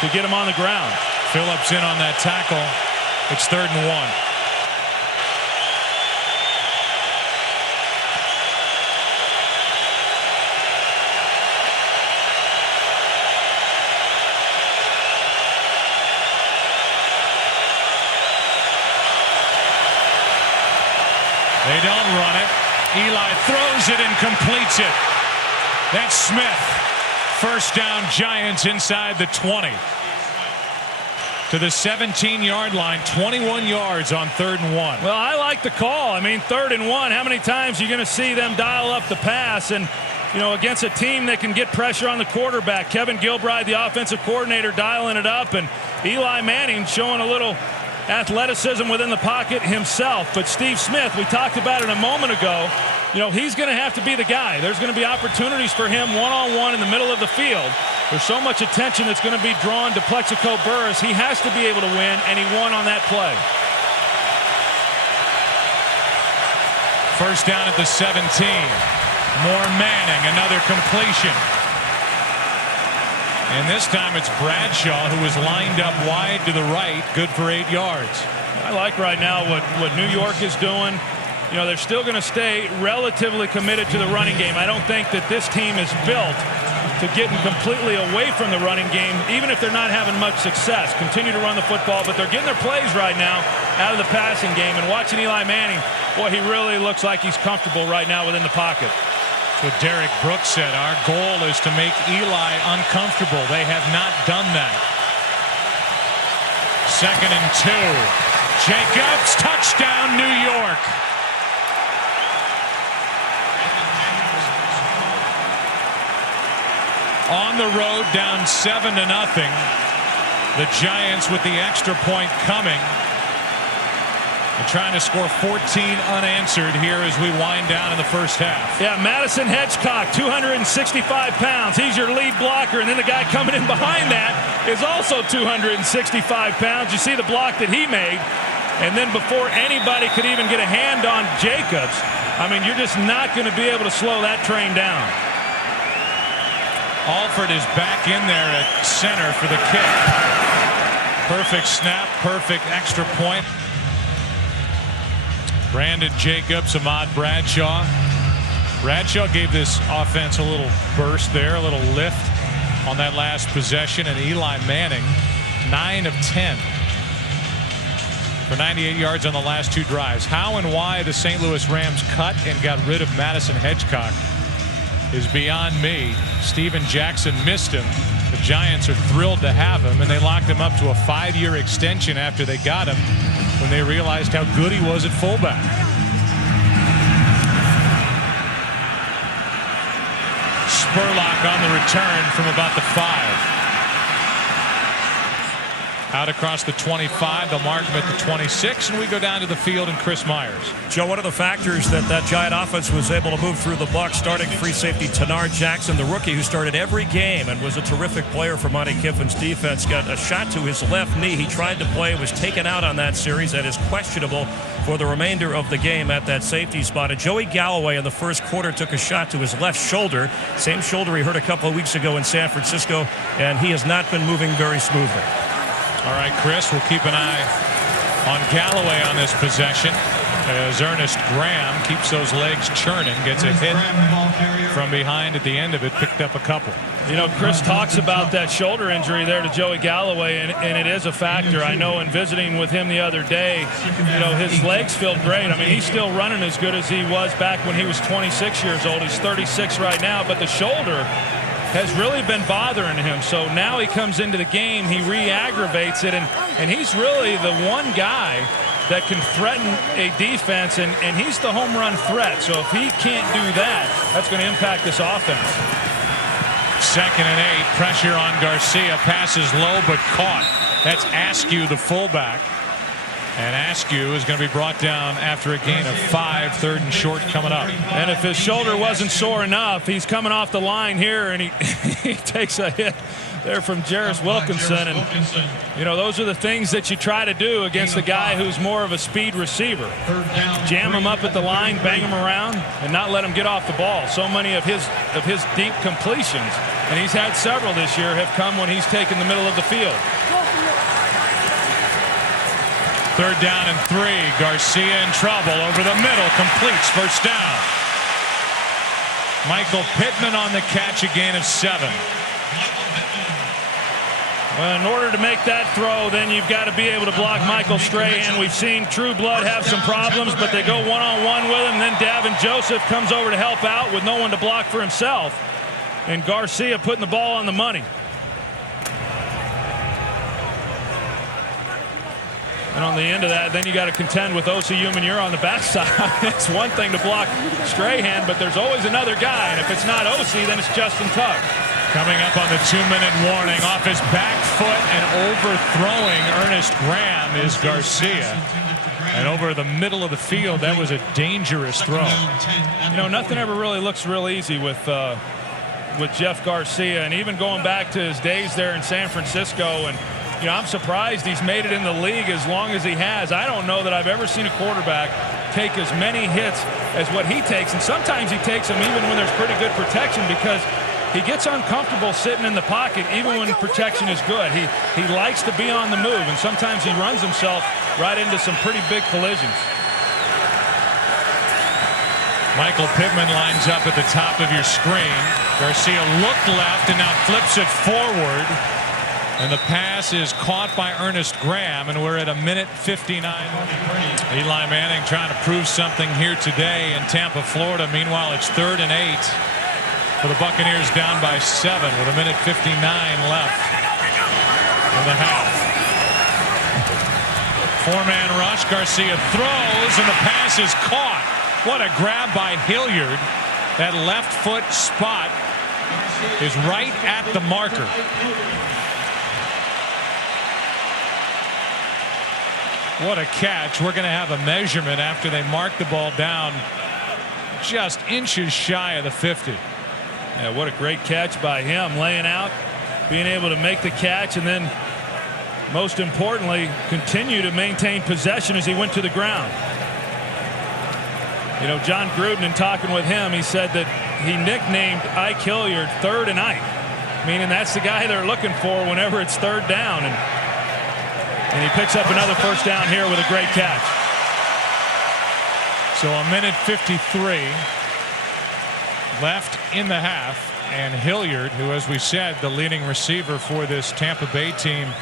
to get him on the ground. Phillips in on that tackle. It's 3rd and 1. They don't run it. Eli throws it and completes it. That's Smith. 1st down, Giants inside the 20. To the 17-yard line, 21 yards on 3rd and 1. Well, I like the call. I mean, 3rd and 1. How many times are you going to see them dial up the pass? And, you know, against a team that can get pressure on the quarterback. Kevin Gilbride, the offensive coordinator, dialing it up. And Eli Manning showing a little athleticism within the pocket himself. But Steve Smith, we talked about it a moment ago, you know, he's going to have to be the guy. There's going to be opportunities for him one-on-one in the middle of the field. There's so much attention that's going to be drawn to Plexico Burress. He has to be able to win, and he won on that play. First down at the 17. More Manning, another completion. And this time it's Bradshaw, who is lined up wide to the right, good for 8 yards. I like right now what New York is doing. You know, they're still going to stay relatively committed to the running game. I don't think that this team is built to getting completely away from the running game, even if they're not having much success. Continue to run the football, but they're getting their plays right now out of the passing game. And watching Eli Manning, boy, he really looks like he's comfortable right now within the pocket. That's what Derek Brooks said. Our goal is to make Eli uncomfortable. They have not done that. 2nd and 2. Jacobs, touchdown, New York. On the road, down 7-0. The Giants with the extra point coming. They're trying to score 14 unanswered here as we wind down in the first half. Yeah, Madison Hedgecock, 265 pounds. He's your lead blocker, and then the guy coming in behind that is also 265 pounds. You see the block that he made, and then before anybody could even get a hand on Jacobs, I mean, you're just not going to be able to slow that train down. Alford is back in there at center for the kick. Perfect snap, perfect extra point. Brandon Jacobs, Ahmad Bradshaw. Bradshaw gave this offense a little burst there, a little lift on that last possession. And Eli Manning, 9 of 10 for 98 yards on the last 2 drives. How and why the St. Louis Rams cut and got rid of Madison Hedgecock is beyond me. Steven Jackson missed him. The Giants are thrilled to have him, and they locked him up to a 5-year extension after they got him when they realized how good he was at fullback. Spurlock on the return from about the 5. Out across the 25, they'll mark him at the 26, and we go down to the field and Chris Myers. Joe, one of the factors that Giant offense was able to move through the Bucs, starting free safety Tenard Jackson, the rookie who started every game and was a terrific player for Monty Kiffin's defense, got a shot to his left knee. He tried to play, was taken out on that series, and is questionable for the remainder of the game at that safety spot. And Joey Galloway in the first quarter took a shot to his left shoulder, same shoulder he hurt a couple of weeks ago in San Francisco, and he has not been moving very smoothly. All right, Chris, we'll keep an eye on Galloway on this possession as Ernest Graham keeps those legs churning, gets a hit from behind at the end of it, picked up a couple. You know, Chris talks about that shoulder injury there to Joey Galloway, and it is a factor. I know in visiting with him the other day, you know, his legs feel great. I mean, he's still running as good as he was back when he was 26 years old. He's 36 right now, but the shoulder has really been bothering him. So now he comes into the game, he re-aggravates it, and he's really the one guy that can threaten a defense, and he's the home run threat. So if he can't do that, that's going to impact this offense. 2nd and 8, pressure on Garcia, passes low but caught. That's Askew, the fullback. And Askew is going to be brought down after a gain of 5, 3rd and short coming up. And if his shoulder wasn't sore enough, he's coming off the line here, and he takes a hit there from Jarris Wilkinson. And, you know, those are the things that you try to do against a guy who's more of a speed receiver. Jam him up at the line, bang him around, and not let him get off the ball. So many of his deep completions, and he's had several this year, have come when he's taken the middle of the field. 3rd down and 3. Garcia in trouble over the middle, completes, first down. Michael Pittman on the catch, a gain of 7. Well, in order to make that throw, then you've got to be able to block Michael Strahan. We've seen True Blood have some problems, but they go one-on-one with him. Then Davin Joseph comes over to help out with no one to block for himself. And Garcia putting the ball on the money. And on the end of that, then you got to contend with Osi Umenyiora on the backside. It's one thing to block Strahan, but there's always another guy. And if it's not Osi, then it's Justin Tuck. Coming up on the 2-minute warning, off his back foot and overthrowing Ernest Graham is Garcia. And over the middle of the field, that was a dangerous throw. You know, nothing ever really looks real easy with Jeff Garcia, and even going back to his days there in San Francisco. And you know, I'm surprised he's made it in the league as long as he has. I don't know that I've ever seen a quarterback take as many hits as what he takes, and sometimes he takes them even when there's pretty good protection, because he gets uncomfortable sitting in the pocket even when protection is good. He likes to be on the move, and sometimes he runs himself right into some pretty big collisions. Michael Pittman lines up at the top of your screen. Garcia looked left and now flips it forward. And the pass is caught by Ernest Graham, and we're at 1:59. Eli Manning trying to prove something here today in Tampa, Florida. Meanwhile, it's 3rd and 8 for the Buccaneers, down by 7 with 1:59 left in the half. 4-man rush. Garcia throws, and the pass is caught. What a grab by Hilliard. That left foot spot is right at the marker. What a catch. We're going to have a measurement after they mark the ball down just inches shy of the 50. Yeah, what a great catch by him, laying out, being able to make the catch, and then most importantly continue to maintain possession as he went to the ground. You know, John Gruden, in talking with him, he said that he nicknamed Ike Hilliard 3rd and Ike, meaning that's the guy they're looking for whenever it's 3rd down. And he picks up another first down here with a great catch. So 1:53 left in the half, and Hilliard, who, as we said, the leading receiver for this Tampa Bay team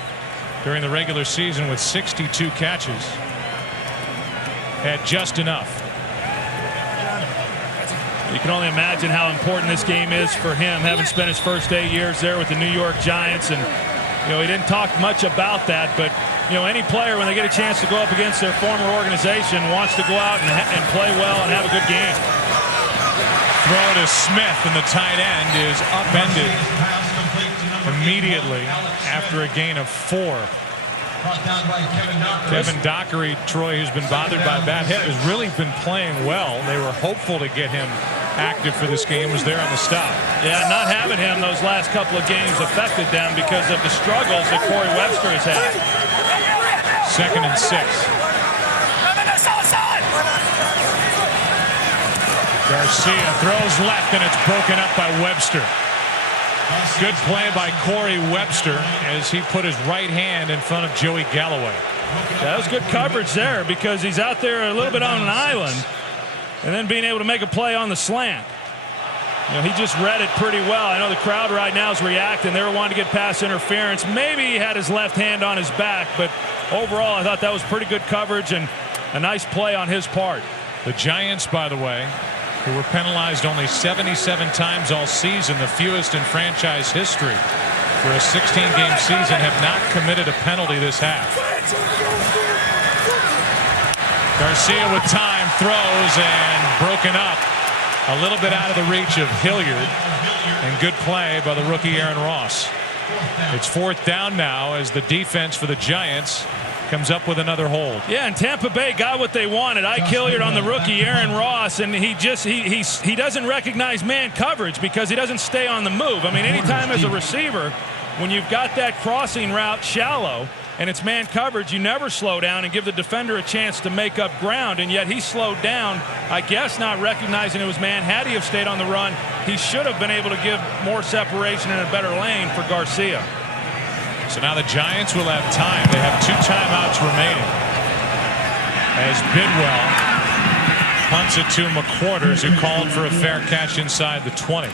during the regular season with 62 catches, had just enough. You can only imagine how important this game is for him, having spent his first 8 years there with the New York Giants. And you know, he didn't talk much about that, but you know, any player, when they get a chance to go up against their former organization, wants to go out and play well and have a good game. Throw to Smith, and the tight end is upended immediately after a gain of 4. Kevin Dockery, Troy, who's been bothered by a bad hip, has really been playing well. They were hopeful to get him active for this game, was there on the stop. Yeah, not having him those last couple of games affected them because of the struggles that Corey Webster has had. 2nd and 6. Garcia throws left, and it's broken up by Webster. Good play by Corey Webster as he put his right hand in front of Joey Galloway. That was good coverage there, because he's out there a little bit on an island and then being able to make a play on the slant. You know, he just read it pretty well. I know the crowd right now is reacting. They were wanting to get pass interference. Maybe he had his left hand on his back, but overall I thought that was pretty good coverage and a nice play on his part. The Giants, by the way, who were penalized only 77 times all season, the fewest in franchise history for a 16-game season, have not committed a penalty this half. Garcia with time throws, and broken up a little bit out of the reach of Hilliard, and good play by the rookie Aaron Ross. It's 4th down now as the defense for the Giants comes up with another hold. Yeah, and Tampa Bay got what they wanted. Ike Hilliard on the rookie Aaron Ross, and he doesn't recognize man coverage because he doesn't stay on the move. I mean, anytime as a receiver, when you've got that crossing route shallow and it's man coverage, you never slow down and give the defender a chance to make up ground, and yet he slowed down, I guess not recognizing it was man. Had he have stayed on the run, he should have been able to give more separation in a better lane for Garcia. So now the Giants will have time. They have 2 timeouts remaining as Bidwell punts it to McQuarters, who called for a fair catch inside the 20.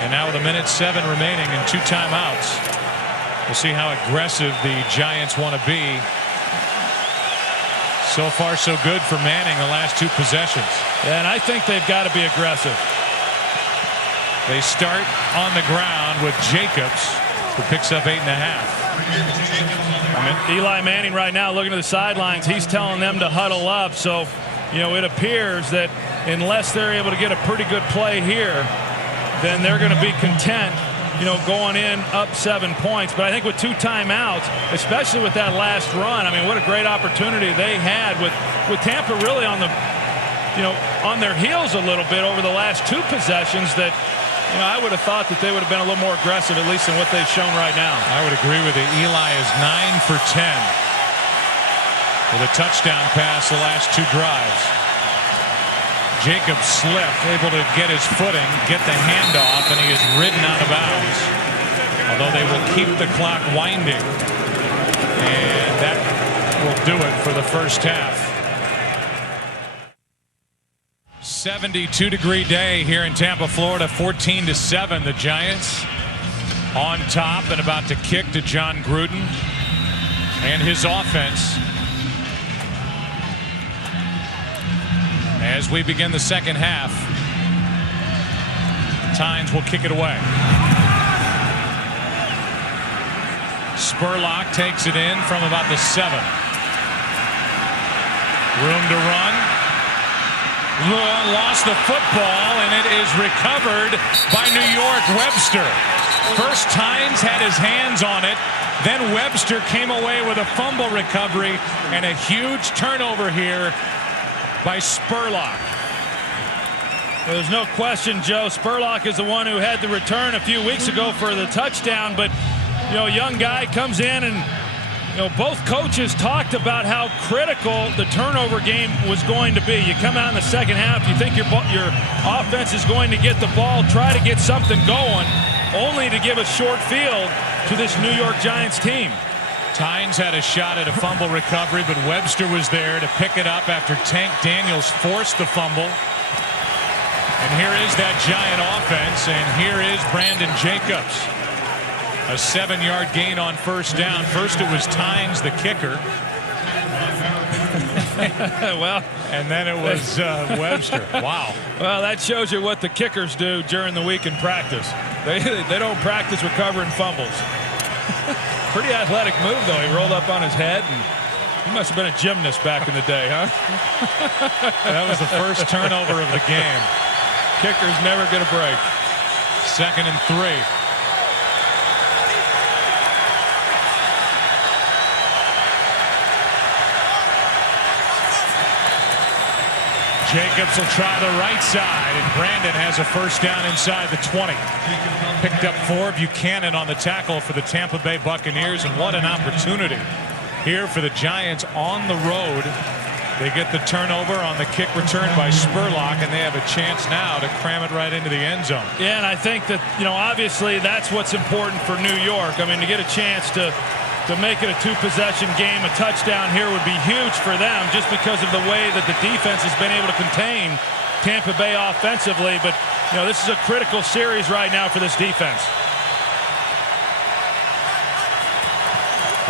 And now with 1:07 remaining and 2 timeouts, we'll see how aggressive the Giants want to be. So far so good for Manning the last 2 possessions. Yeah, and I think they've got to be aggressive. They start on the ground with Jacobs, who picks up 8.5. I mean, Eli Manning right now looking to the sidelines. He's telling them to huddle up. So, you know, it appears that unless they're able to get a pretty good play here, then they're going to be content going in up 7 points. But I think with 2 timeouts, especially with that last run, I mean, what a great opportunity they had with Tampa really on the, on their heels a little bit over the last 2 possessions that, I would have thought that they would have been a little more aggressive, at least in what they've shown right now. I would agree with you. Eli is 9 for 10 with a touchdown pass the last 2 drives. Jacobs slipped, able to get his footing, get the handoff, and he is ridden out of bounds. Although they will keep the clock winding. And that will do it for the first half. 72-degree day here in Tampa, Florida. 14-7. The Giants on top and about to kick to John Gruden and his offense. As we begin the second half, Tynes will kick it away. Spurlock takes it in from about the 7. Room to run. Lost the football, and it is recovered by New York. Webster. First Tynes had his hands on it. Then Webster came away with a fumble recovery and a huge turnover here by Spurlock. Well, there's no question, Joe. Spurlock is the one who had the return a few weeks ago for the touchdown, but a young guy comes in, and both coaches talked about how critical the turnover game was going to be. You come out in the second half, you think your offense is going to get the ball, try to get something going, only to give a short field to this New York Giants team. Tynes had a shot at a fumble recovery, but Webster was there to pick it up after Tank Daniels forced the fumble. And here is that Giant offense, and here is Brandon Jacobs. A 7-yard gain on first down. First it was Tynes, the kicker. Well, and then it was Webster. Wow. Well, that shows you what the kickers do during the week in practice. They don't practice recovering fumbles. Pretty athletic move, though. He rolled up on his head, and he must have been a gymnast back in the day, huh? That was the first turnover of the game. Kickers never get a break. 2nd and 3. Jacobs will try the right side, and Brandon has a first down inside the 20. Picked up 4. Buchanan on the tackle for the Tampa Bay Buccaneers, and what an opportunity here for the Giants on the road. They get the turnover on the kick return by Spurlock, and they have a chance now to cram it right into the end zone. Yeah, and I think that, obviously that's what's important for New York. I mean, to get a chance to make it a 2-possession game, a touchdown here would be huge for them just because of the way that the defense has been able to contain Tampa Bay offensively. But, this is a critical series right now for this defense.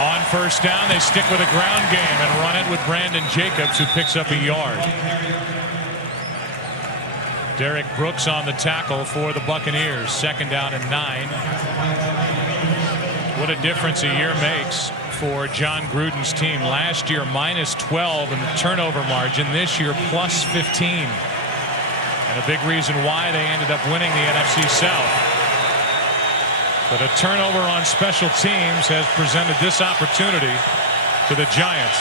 On first down, they stick with a ground game and run it with Brandon Jacobs, who picks up a yard. Derek Brooks on the tackle for the Buccaneers. 2nd down and 9. What a difference a year makes for John Gruden's team. Last year, -12 in the turnover margin. This year, +15. And a big reason why they ended up winning the NFC South. But a turnover on special teams has presented this opportunity to the Giants.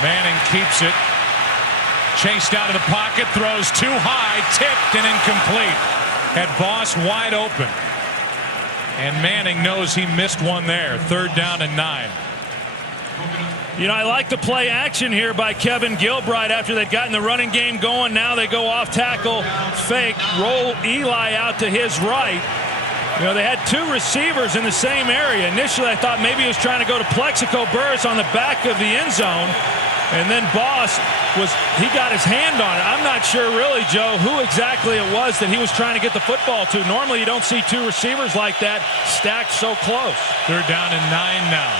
Manning keeps it. Chased out of the pocket, throws too high, tipped and incomplete. Had Boss wide open. And Manning knows he missed one there. 3rd down and 9. I like the play action here by Kevin Gilbride after they'd gotten the running game going. Now they go off tackle, fake, roll Eli out to his right. They had 2 receivers in the same area. Initially, I thought maybe he was trying to go to Plexico Burris on the back of the end zone. And then Boss he got his hand on it. I'm not sure really, Joe, who exactly it was that he was trying to get the football to. Normally you don't see 2 receivers like that stacked so close. 3rd down and 9 now.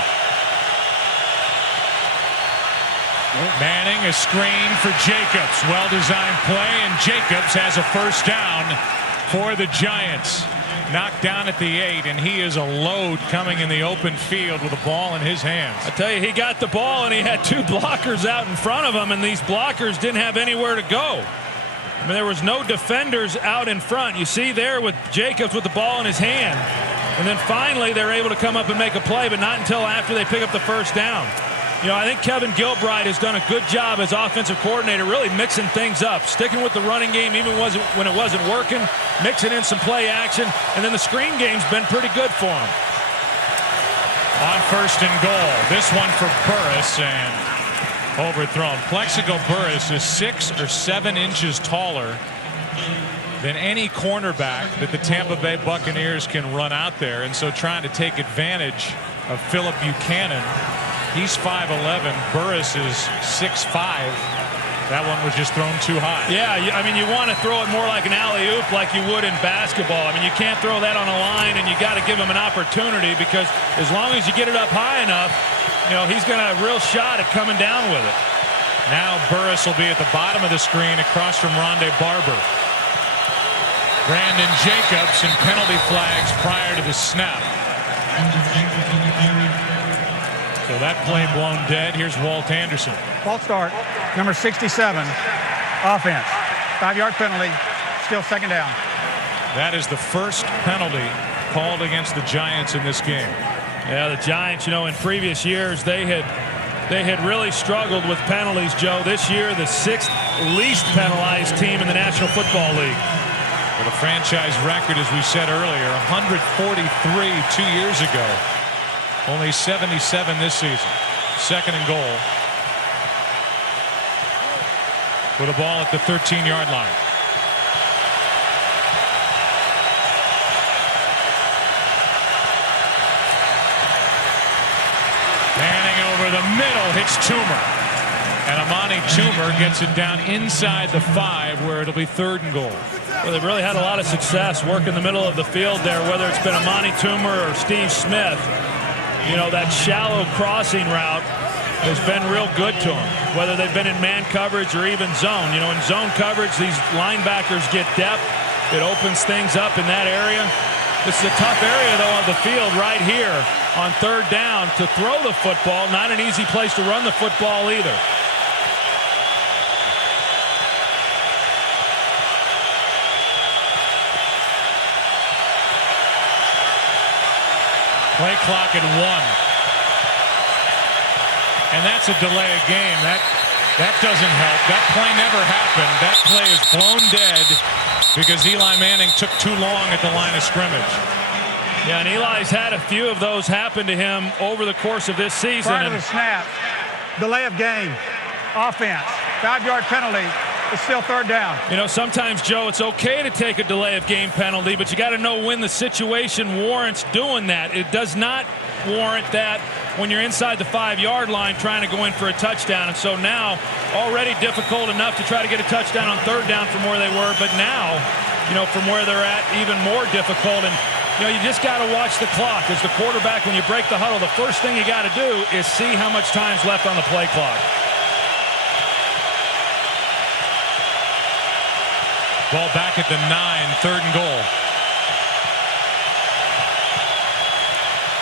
Manning, a screen for Jacobs. Well-designed play, and Jacobs has a first down for the Giants. knocked down at the 8, and he is a load coming in the open field with a ball in his hands. I tell you, he got the ball and he had 2 blockers out in front of him, and these blockers didn't have anywhere to go. I mean, there was no defenders out in front. You see there with Jacobs with the ball in his hand. And then finally they're able to come up and make a play, but not until after they pick up the first down. You know, I think Kevin Gilbride has done a good job as offensive coordinator, really mixing things up, sticking with the running game even when it wasn't working, mixing in some play action, and then the screen game's been pretty good for him. On 1st and goal, this one for Burris, and overthrown. Plexico Burris is 6 or 7 inches taller than any cornerback that the Tampa Bay Buccaneers can run out there, and so trying to take advantage of Phillip Buchanan. He's 5'11". Burris is 6'5". That one was just thrown too high. Yeah, I mean, you want to throw it more like an alley-oop like you would in basketball. I mean, you can't throw that on a line, and you got to give him an opportunity, because as long as you get it up high enough, you know, he's going to have a real shot at coming down with it. Now Burris will be at the bottom of the screen across from Rondé Barber. Brandon Jacobs and penalty flags prior to the snap. So that play blown dead. Here's Walt Anderson. False start, number 67, offense. 5-yard penalty, still 2nd down. That is the first penalty called against the Giants in this game. Yeah, the Giants, you know, in previous years, they had really struggled with penalties, Joe. This year, the 6th least penalized team in the National Football League. With a franchise record, as we said earlier, 143 2 years ago. Only 77 this season. 2nd and goal. With a ball at the 13-yard line. Manning over the middle, hits Toomer. And Amani Toomer gets it down inside the 5, where it'll be 3rd and goal. Well, they've really had a lot of success working the middle of the field there, whether it's been Amani Toomer or Steve Smith. You know, that shallow crossing route has been real good to them, whether they've been in man coverage or even zone. You know, in zone coverage, these linebackers get depth. It opens things up in that area. This is a tough area, though, of the field right here on 3rd down to throw the football. Not an easy place to run the football either. Play clock at 1. And that's a delay of game. That doesn't help. That play never happened. That play is blown dead because Eli Manning took too long at the line of scrimmage. Yeah, and Eli's had a few of those happen to him over the course of this season. Prior to the snap, delay of game, offense, 5-yard penalty. It's still 3rd down. You know, sometimes, Joe, it's okay to take a delay of game penalty, but you got to know when the situation warrants doing that. It does not warrant that when you're inside the 5-yard line trying to go in for a touchdown. And so now, already difficult enough to try to get a touchdown on 3rd down from where they were, but now, you know, from where they're at, even more difficult. And, you know, you just got to watch the clock. As the quarterback, when you break the huddle, the first thing you got to do is see how much time's left on the play clock. Ball back at the 9, 3rd and goal.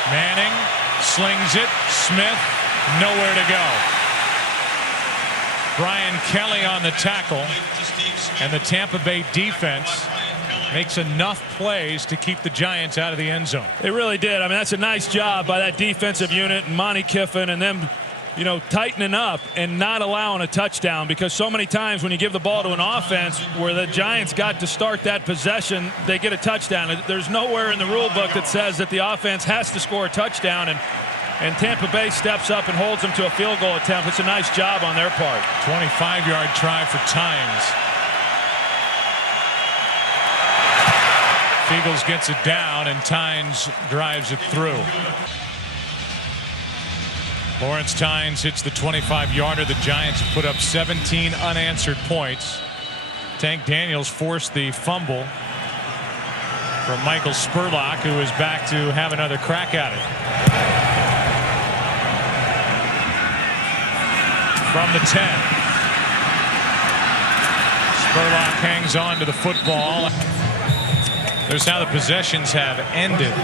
Manning slings it. Smith nowhere to go. Brian Kelly on the tackle, and the Tampa Bay defense makes enough plays to keep the Giants out of the end zone. They really did. I mean, that's a nice job by that defensive unit and Monty Kiffin and them, you know, tightening up and not allowing a touchdown, because so many times when you give the ball to an offense where the Giants got to start that possession, they get a touchdown. There's nowhere in the rule book that says that the offense has to score a touchdown, and Tampa Bay steps up and holds them to a field goal attempt. It's a nice job on their part. 25-yard try for Tynes. Eagles gets it down, and Tynes drives it through. Lawrence Tynes hits the 25-yarder. The Giants have put up 17 unanswered points. Tank Daniels forced the fumble from Michael Spurlock, who is back to have another crack at it. From the 10. Spurlock hangs on to the football. There's now the possessions have ended.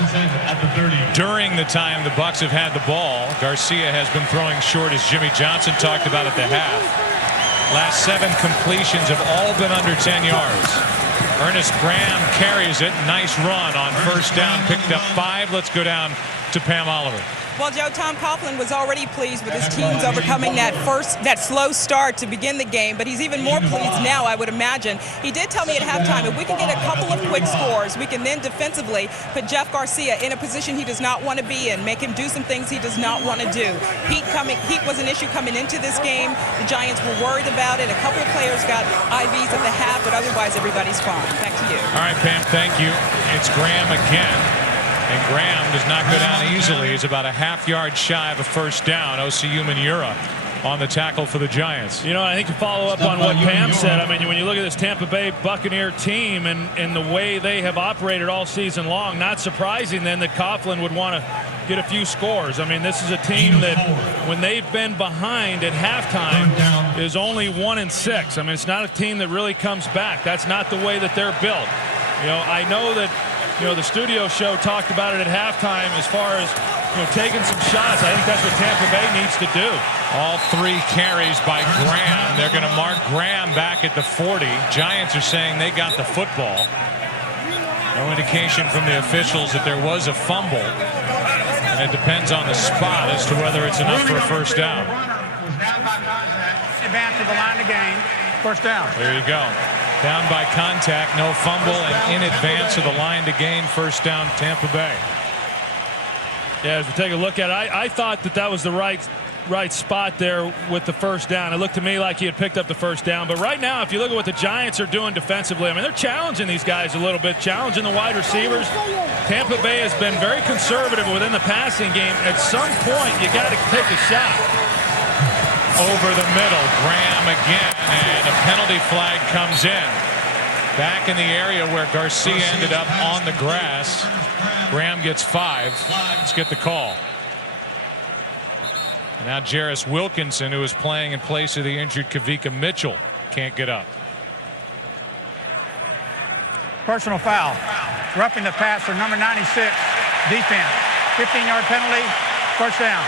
During the time the Bucs have had the ball, Garcia has been throwing short, as Jimmy Johnson talked about at the half. Last 7 completions have all been under 10 yards. Ernest Graham carries it. Nice run on first down. Picked up 5. Let's go down to Pam Oliver. Well, Joe, Tom Coughlin was already pleased with his teams overcoming that slow start to begin the game, but he's even more pleased now, I would imagine. He did tell me at halftime, if we can get a couple of quick scores, we can then defensively put Jeff Garcia in a position he does not want to be in, make him do some things he does not want to do. Heat was an issue coming into this game. The Giants were worried about it. A couple of players got IVs at the half, but otherwise everybody's fine. Back to you. All right, Pam, thank you. It's Graham again. And Graham does not go down easily. He's about a half-yard shy of a first down. Osi Umenyiora on the tackle for the Giants. You know, I think to follow up on what Pam said, I mean, when you look at this Tampa Bay Buccaneer team and the way they have operated all season long, not surprising then that Coughlin would want to get a few scores. I mean, this is a team that when they've been behind at halftime is only 1-6. I mean, it's not a team that really comes back. That's not the way that they're built. You know, I know that the studio show talked about it at halftime as far as, taking some shots. I think that's what Tampa Bay needs to do. All 3 carries by Graham. They're going to mark Graham back at the 40. Giants are saying they got the football. No indication from the officials that there was a fumble. And it depends on the spot as to whether it's enough for a first down. Advance to the line of game. First down. There you go. Down by contact, no fumble, and in advance of the line to gain, first down, Tampa Bay. Yeah, as we take a look at it, I thought that was the right spot there with the first down. It looked to me like he had picked up the first down. But right now, if you look at what the Giants are doing defensively, I mean, they're challenging these guys a little bit, challenging the wide receivers. Tampa Bay has been very conservative within the passing game. At some point, you got to take a shot. Over the middle, Graham again, and a penalty flag comes in. Back in the area where Garcia ended up on the grass. Graham gets 5. Let's get the call. And now Jarris Wilkinson, who is playing in place of the injured Kavika Mitchell, can't get up. Personal foul. Roughing the passer, number 96, defense. 15-yard penalty, first down.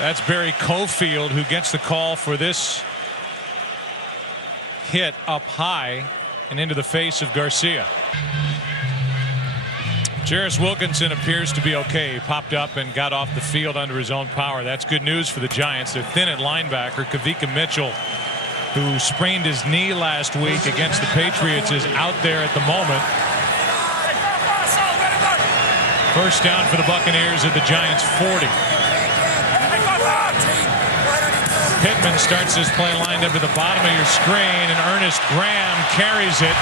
That's Barry Cofield who gets the call for this hit up high and into the face of Garcia. Jarris Wilkinson appears to be okay. He popped up and got off the field under his own power. That's good news for the Giants. They're thin at linebacker. Kavika Mitchell, who sprained his knee last week against the Patriots, is out there at the moment. First down for the Buccaneers at the Giants' 40. Pittman starts his play lined up at the bottom of your screen, and Ernest Graham carries it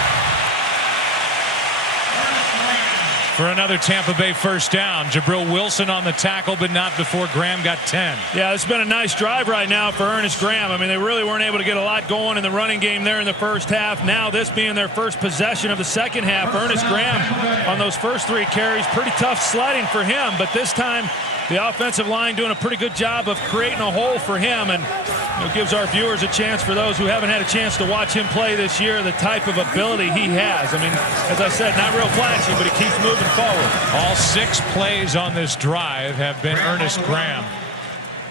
for another Tampa Bay first down. Jabril Wilson on the tackle, but not before Graham got 10. Yeah, it's been a nice drive right now for Ernest Graham. I mean, they really weren't able to get a lot going in the running game there in the first half. Now, this being their first possession of the second half, Ernest Graham on those first 3 carries, pretty tough sledding for him, but this time the offensive line doing a pretty good job of creating a hole for him, and gives our viewers a chance, for those who haven't had a chance to watch him play this year, the type of ability he has. I mean, as I said, not real flashy, but he keeps moving forward. All 6 plays on this drive have been Ernest Graham.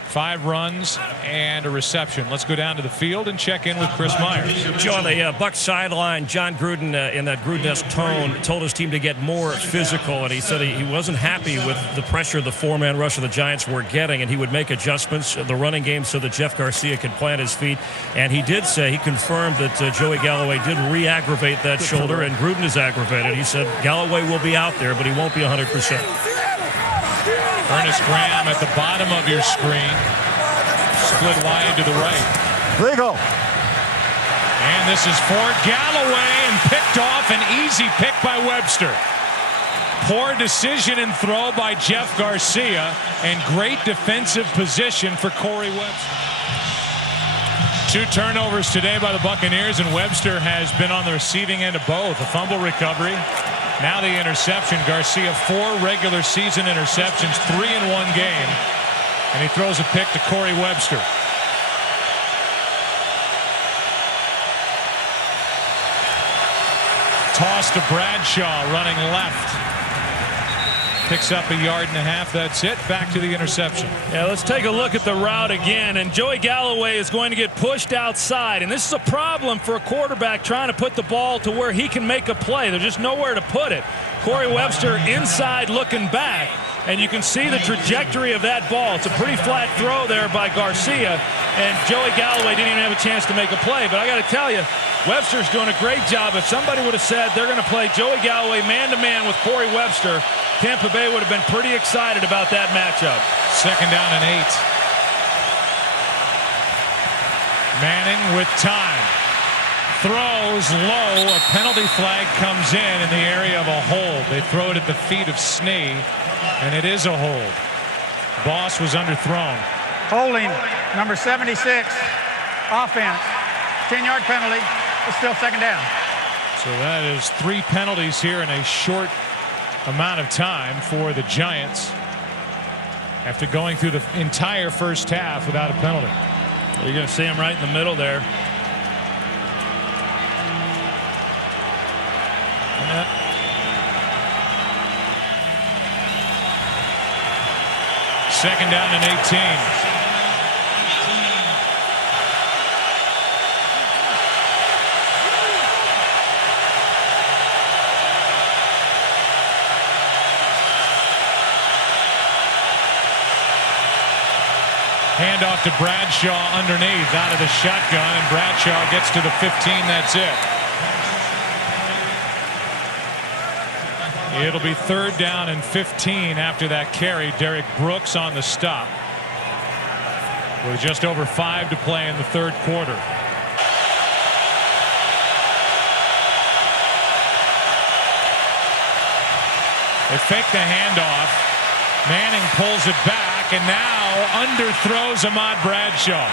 5 runs and a reception. Let's go down to the field and check in with Chris Myers. Joe, on the Bucs sideline, John Gruden, in that Gruden-esque tone, told his team to get more physical, and he said he wasn't happy with the pressure the 4-man rush of the Giants were getting, and he would make adjustments in the running game so that Jeff Garcia could plant his feet. And he did say, he confirmed that Joey Galloway did re-aggravate that shoulder, and Gruden is aggravated. He said Galloway will be out there, but he won't be 100%. Ernest Graham at the bottom of your screen. Split wide to the right. Legal. And this is for Galloway, and picked off, an easy pick by Webster. Poor decision and throw by Jeff Garcia, and great defensive position for Corey Webster. 2 turnovers today by the Buccaneers, and Webster has been on the receiving end of both. A fumble recovery. Now the interception. Garcia 4 regular season interceptions, 3 in 1 game. And he throws a pick to Corey Webster. toss to Bradshaw, running left. Picks up 1.5 yards. That's it. Back to the interception. Yeah, let's take a look at the route again. And Joey Galloway is going to get pushed outside. And this is a problem for a quarterback trying to put the ball to where he can make a play. There's just nowhere to put it. Corey Webster inside looking back. And you can see the trajectory of that ball. It's a pretty flat throw there by Garcia. And Joey Galloway didn't even have a chance to make a play. But I got to tell you, Webster's doing a great job. If somebody would have said they're going to play Joey Galloway man-to-man with Corey Webster, Tampa Bay would have been pretty excited about that matchup. 2nd down and 8. Manning with time. Throws low. A penalty flag comes in the area of a hold. They throw it at the feet of Snee, and it is a hold. Boss was underthrown. Holding, number 76, offense. 10-yard penalty. It's still 2nd down. So that is 3 penalties here in a short amount of time for the Giants after going through the entire first half without a penalty. You're going to see him right in the middle there. Second down and 18. Handoff to Bradshaw underneath out of the shotgun, and Bradshaw gets to the 15. That's it. It'll be 3rd down and 15 after that carry. Derek Brooks on the stop with just over 5 to play in the 3rd quarter. They fake the handoff. Manning pulls it back and now underthrows Ahmad Bradshaw.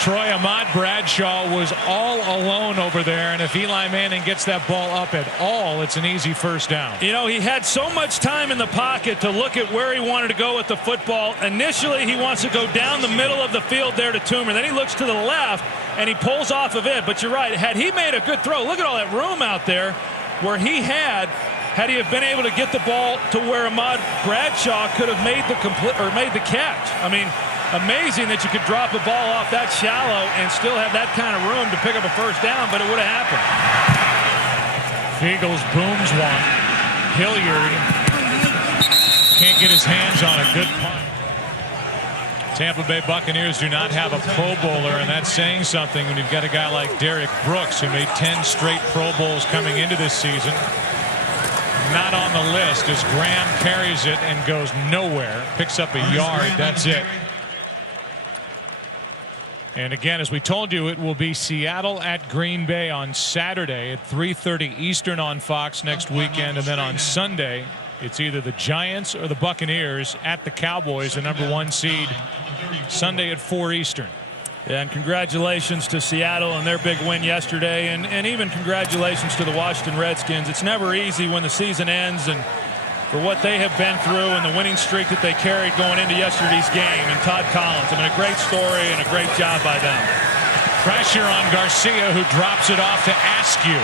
Troy, Ahmad Bradshaw was all alone over there, and if Eli Manning gets that ball up at all, it's an easy 1st down. You know, he had so much time in the pocket to look at where he wanted to go with the football. Initially, he wants to go down the middle of the field there to Toomer. Then he looks to the left, and he pulls off of it. But you're right. Had he made a good throw, look at all that room out there where he had he have been able to get the ball to where Ahmad Bradshaw could have made the catch. I mean, amazing that you could drop a ball off that shallow and still have that kind of room to pick up a 1st down, but it would have happened. Fiegels booms one. Hilliard can't get his hands on a good punt. Tampa Bay Buccaneers do not have a Pro Bowler, and that's saying something when you've got a guy like Derek Brooks who made 10 straight Pro Bowls coming into this season. Not on the list as Graham carries it and goes nowhere. Picks up 1 yard. That's it. And again, as we told you, it will be Seattle at Green Bay on Saturday at 3:30 Eastern on Fox next weekend. And then on Sunday, it's either the Giants or the Buccaneers at the Cowboys, the #1 seed, Sunday at 4 Eastern. Yeah, and congratulations to Seattle and their big win yesterday, and even congratulations to the Washington Redskins. It's never easy when the season ends, and for what they have been through and the winning streak that they carried going into yesterday's game. And Todd Collins, I mean, a great story and a great job by them. Pressure on Garcia, who drops it off to Askew.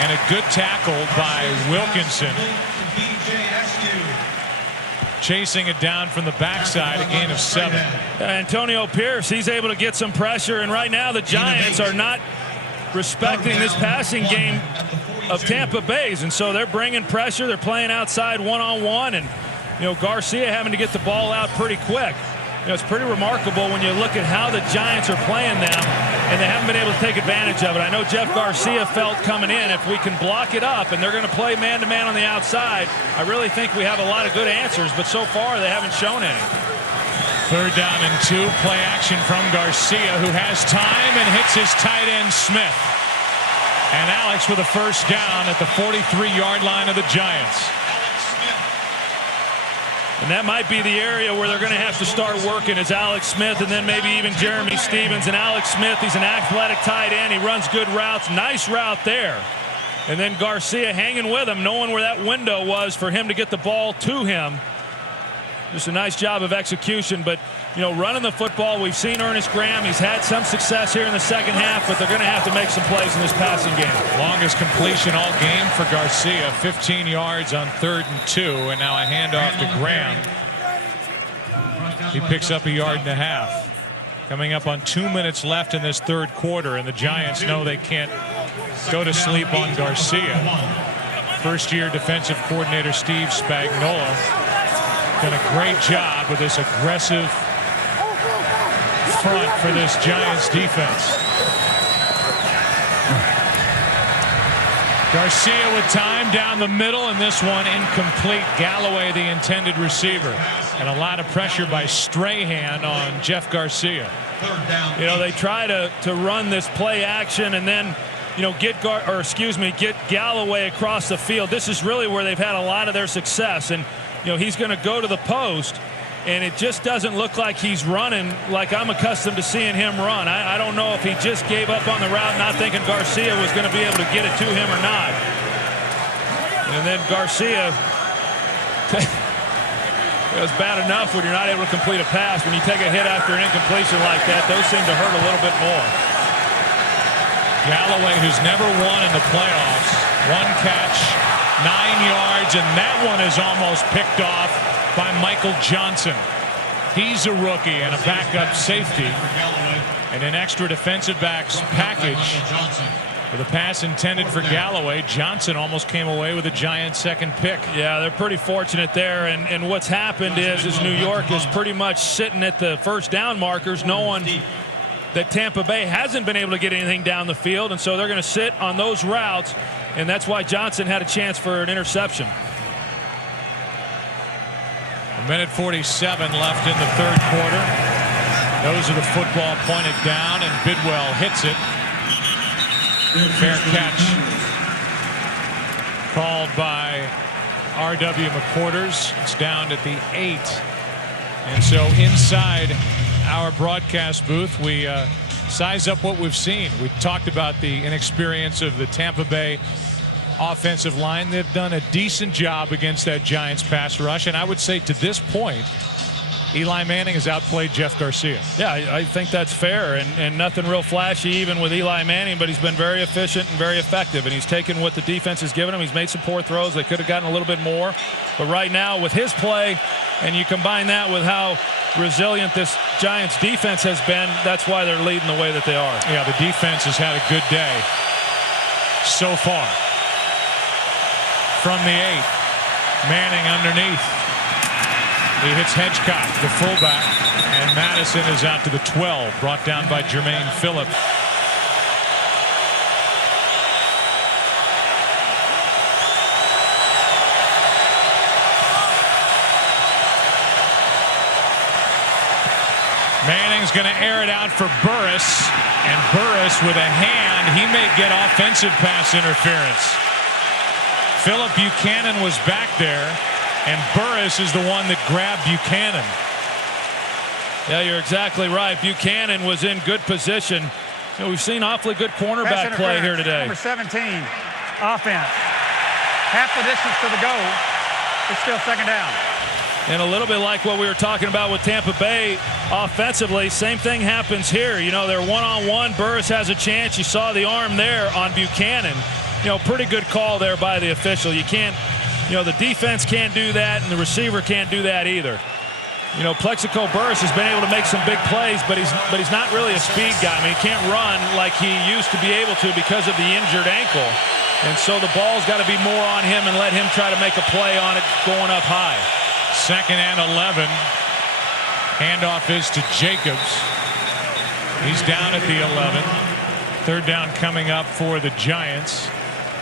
And a good tackle by Wilkinson. Chasing it down from the backside, a gain of 7. Antonio Pierce, he's able to get some pressure, and right now the Giants are not respecting this passing game of Tampa Bay's, and so they're bringing pressure. They're playing outside one-on-one, and Garcia having to get the ball out pretty quick. It's pretty remarkable when you look at how the Giants are playing them, and they haven't been able to take advantage of it. I know Jeff Garcia felt coming in, if we can block it up and they're going to play man-to-man on the outside, I really think we have a lot of good answers, but so far they haven't shown any. 3rd down and 2. Play action from Garcia, who has time and hits his tight end Smith. And Alex with a 1st down at the 43-yard line of the Giants. And that might be the area where they're going to have to start working is Alex Smith, and then maybe even Jeremy Stevens. And Alex Smith, he's an athletic tight end. He runs good routes. Nice route there. And then Garcia hanging with him, knowing where that window was for him to get the ball to him. Just a nice job of execution. But running the football. We've seen Ernest Graham. He's had some success here in the second half, but they're going to have to make some plays in this passing game. Longest completion all game for Garcia, 15 yards on 3rd and 2, and now a handoff to Graham. He picks up 1.5 yards. Coming up on 2 minutes left in this third quarter, and the Giants know they can't go to sleep on Garcia. First-year defensive coordinator Steve Spagnuolo done a great job with this aggressive front for this Giants defense. Garcia with time down the middle, and this one incomplete. Galloway, the intended receiver, and a lot of pressure by Strahan on Jeff Garcia. They try to run this play action and then get Galloway across the field. This is really where they've had a lot of their success, and he's going to go to the post, and it just doesn't look like he's running like I'm accustomed to seeing him run. I don't know if he just gave up on the route, not thinking Garcia was going to be able to get it to him or not. And then Garcia, it was bad enough when you're not able to complete a pass. When you take a hit after an incompletion like that, those seem to hurt a little bit more. Galloway, who's never won in the playoffs, 1 catch, 9 yards, and that one is almost picked off by Michael Johnson. He's a rookie and a backup safety, and an extra defensive backs package with a pass intended for Galloway. Johnson almost came away with a Giant second pick. Yeah, they're pretty fortunate there, and what's happened is New York is pretty much sitting at the first down markers, knowing that Tampa Bay hasn't been able to get anything down the field, and so they're going to sit on those routes, and that's why Johnson had a chance for an interception. 1:47 left in the third quarter. Nose of the football pointed down, and Bidwell hits it. Fair catch called by R.W. McQuarters. It's down at the 8. And so inside our broadcast booth, we size up what we've seen. We talked about the inexperience of the Tampa Bay offensive line. They've done a decent job against that Giants pass rush, and I would say to this point Eli Manning has outplayed Jeff Garcia. Yeah, I think that's fair, and nothing real flashy even with Eli Manning, but he's been very efficient and very effective, and he's taken what the defense has given him. He's made some poor throws. They could have gotten a little bit more, but right now with his play, and you combine that with how resilient this Giants defense has been, that's why they're leading the way that they are. Yeah, the defense has had a good day so far. From the 8, Manning underneath. He hits Hedgecock, the fullback, and Madison is out to the 12, brought down by Jermaine Phillips. Manning's going to air it out for Burris, and Burris with a hand, he may get offensive pass interference. Philip Buchanan was back there, and Burris is the one that grabbed Buchanan. Yeah, you're exactly right. Buchanan was in good position. We've seen awfully good cornerback play here today. Number 17, offense. Half the distance to the goal. It's still second down. And a little bit like what we were talking about with Tampa Bay offensively, same thing happens here. They're one-on-one. Burris has a chance. You saw the arm there on Buchanan. Pretty good call there by the official. You can't, the defense can't do that, and the receiver can't do that either. Plexico Burris has been able to make some big plays, but he's not really a speed guy. I mean, he can't run like he used to be able to because of the injured ankle. And so the ball's got to be more on him and let him try to make a play on it going up high. 2nd and 11. Handoff is to Jacobs. He's down at the 11. 3rd down coming up for the Giants.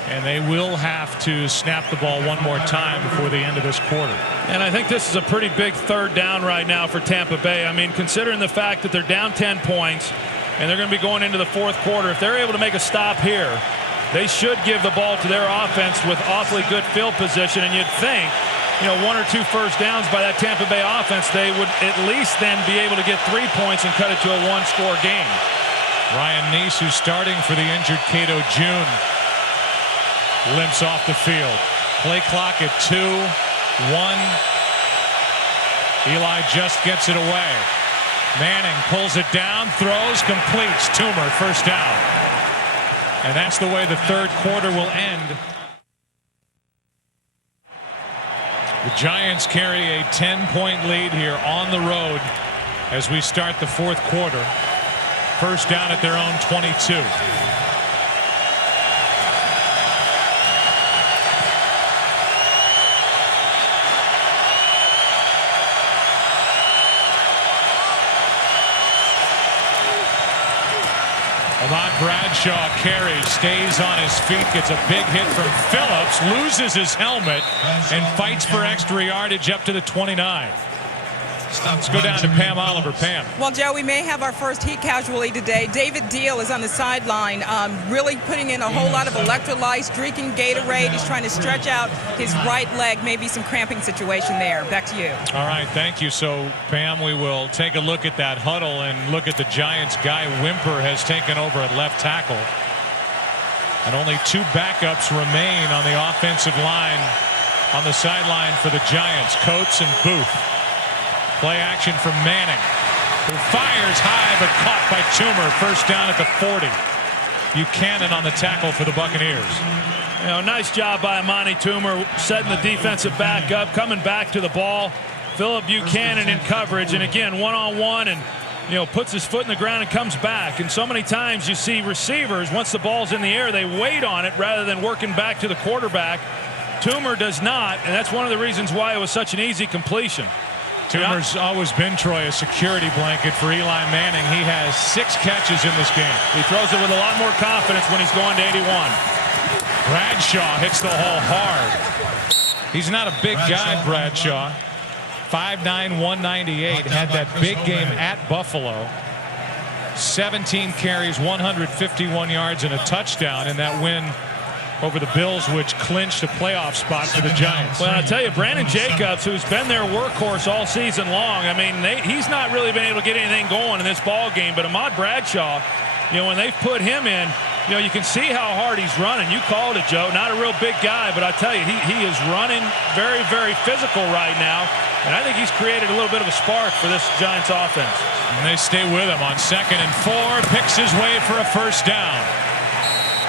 And they will have to snap the ball one more time before the end of this quarter. And I think this is a pretty big 3rd down right now for Tampa Bay. I mean, considering the fact that they're down 10 points and they're going to be going into the 4th quarter, if they're able to make a stop here, they should give the ball to their offense with awfully good field position. And you'd think, 1 or 2 first downs by that Tampa Bay offense, they would at least then be able to get 3 points and cut it to a 1-score game. Ryan Neese, who's starting for the injured Cato June, limps off the field. Play clock at 2-1. Eli just gets it away. Manning pulls it down, throws, completes. Toomer, first down. And that's the way the third quarter will end. The Giants carry a 10-point lead here on the road as we start the fourth quarter. First down at their own 22. Ahmad Bradshaw carries, stays on his feet, gets a big hit from Phillips, loses his helmet, and fights for extra yardage up to the 29. Let's go down to Pam Oliver. Pam. Well, Joe, we may have our first heat casualty today. David Deal is on the sideline, really putting in a whole lot of electrolytes, drinking Gatorade. He's trying to stretch out his right leg, maybe some cramping situation there. Back to you. All right, thank you. So, Pam, we will take a look at that huddle and look at the Giants. Guy Wimper has taken over at left tackle. And only two backups remain on the offensive line on the sideline for the Giants, Coates and Booth. Play action from Manning, who fires high but caught by Toomer. First down at the 40. Buchanan on the tackle for the Buccaneers. You know, nice job by Amani Toomer setting the defensive back up, coming back to the ball. Philip Buchanan in coverage, and again one-on-one, and puts his foot in the ground and comes back. And so many times you see receivers, once the ball's in the air, they wait on it rather than working back to the quarterback. Toomer does not, and that's one of the reasons why it was such an easy completion. Toomer's always been, Troy, a security blanket for Eli Manning. He has 6 catches in this game. He throws it with a lot more confidence when he's going to 81. Bradshaw hits the hole hard. He's not a big guy, Bradshaw. 5'9", 198. Had that big game at Buffalo. 17 carries, 151 yards, and a touchdown in that win over the Bills, which clinched a playoff spot for the Giants. Well, I tell you, Brandon Jacobs, who's been their workhorse all season long, I mean, he's not really been able to get anything going in this ball game. But Ahmad Bradshaw, when they've put him in, you can see how hard he's running. You called it, Joe. Not a real big guy, but I tell you, he is running very, very physical right now. And I think he's created a little bit of a spark for this Giants offense. And they stay with him on 2nd and 4. Picks his way for a first down.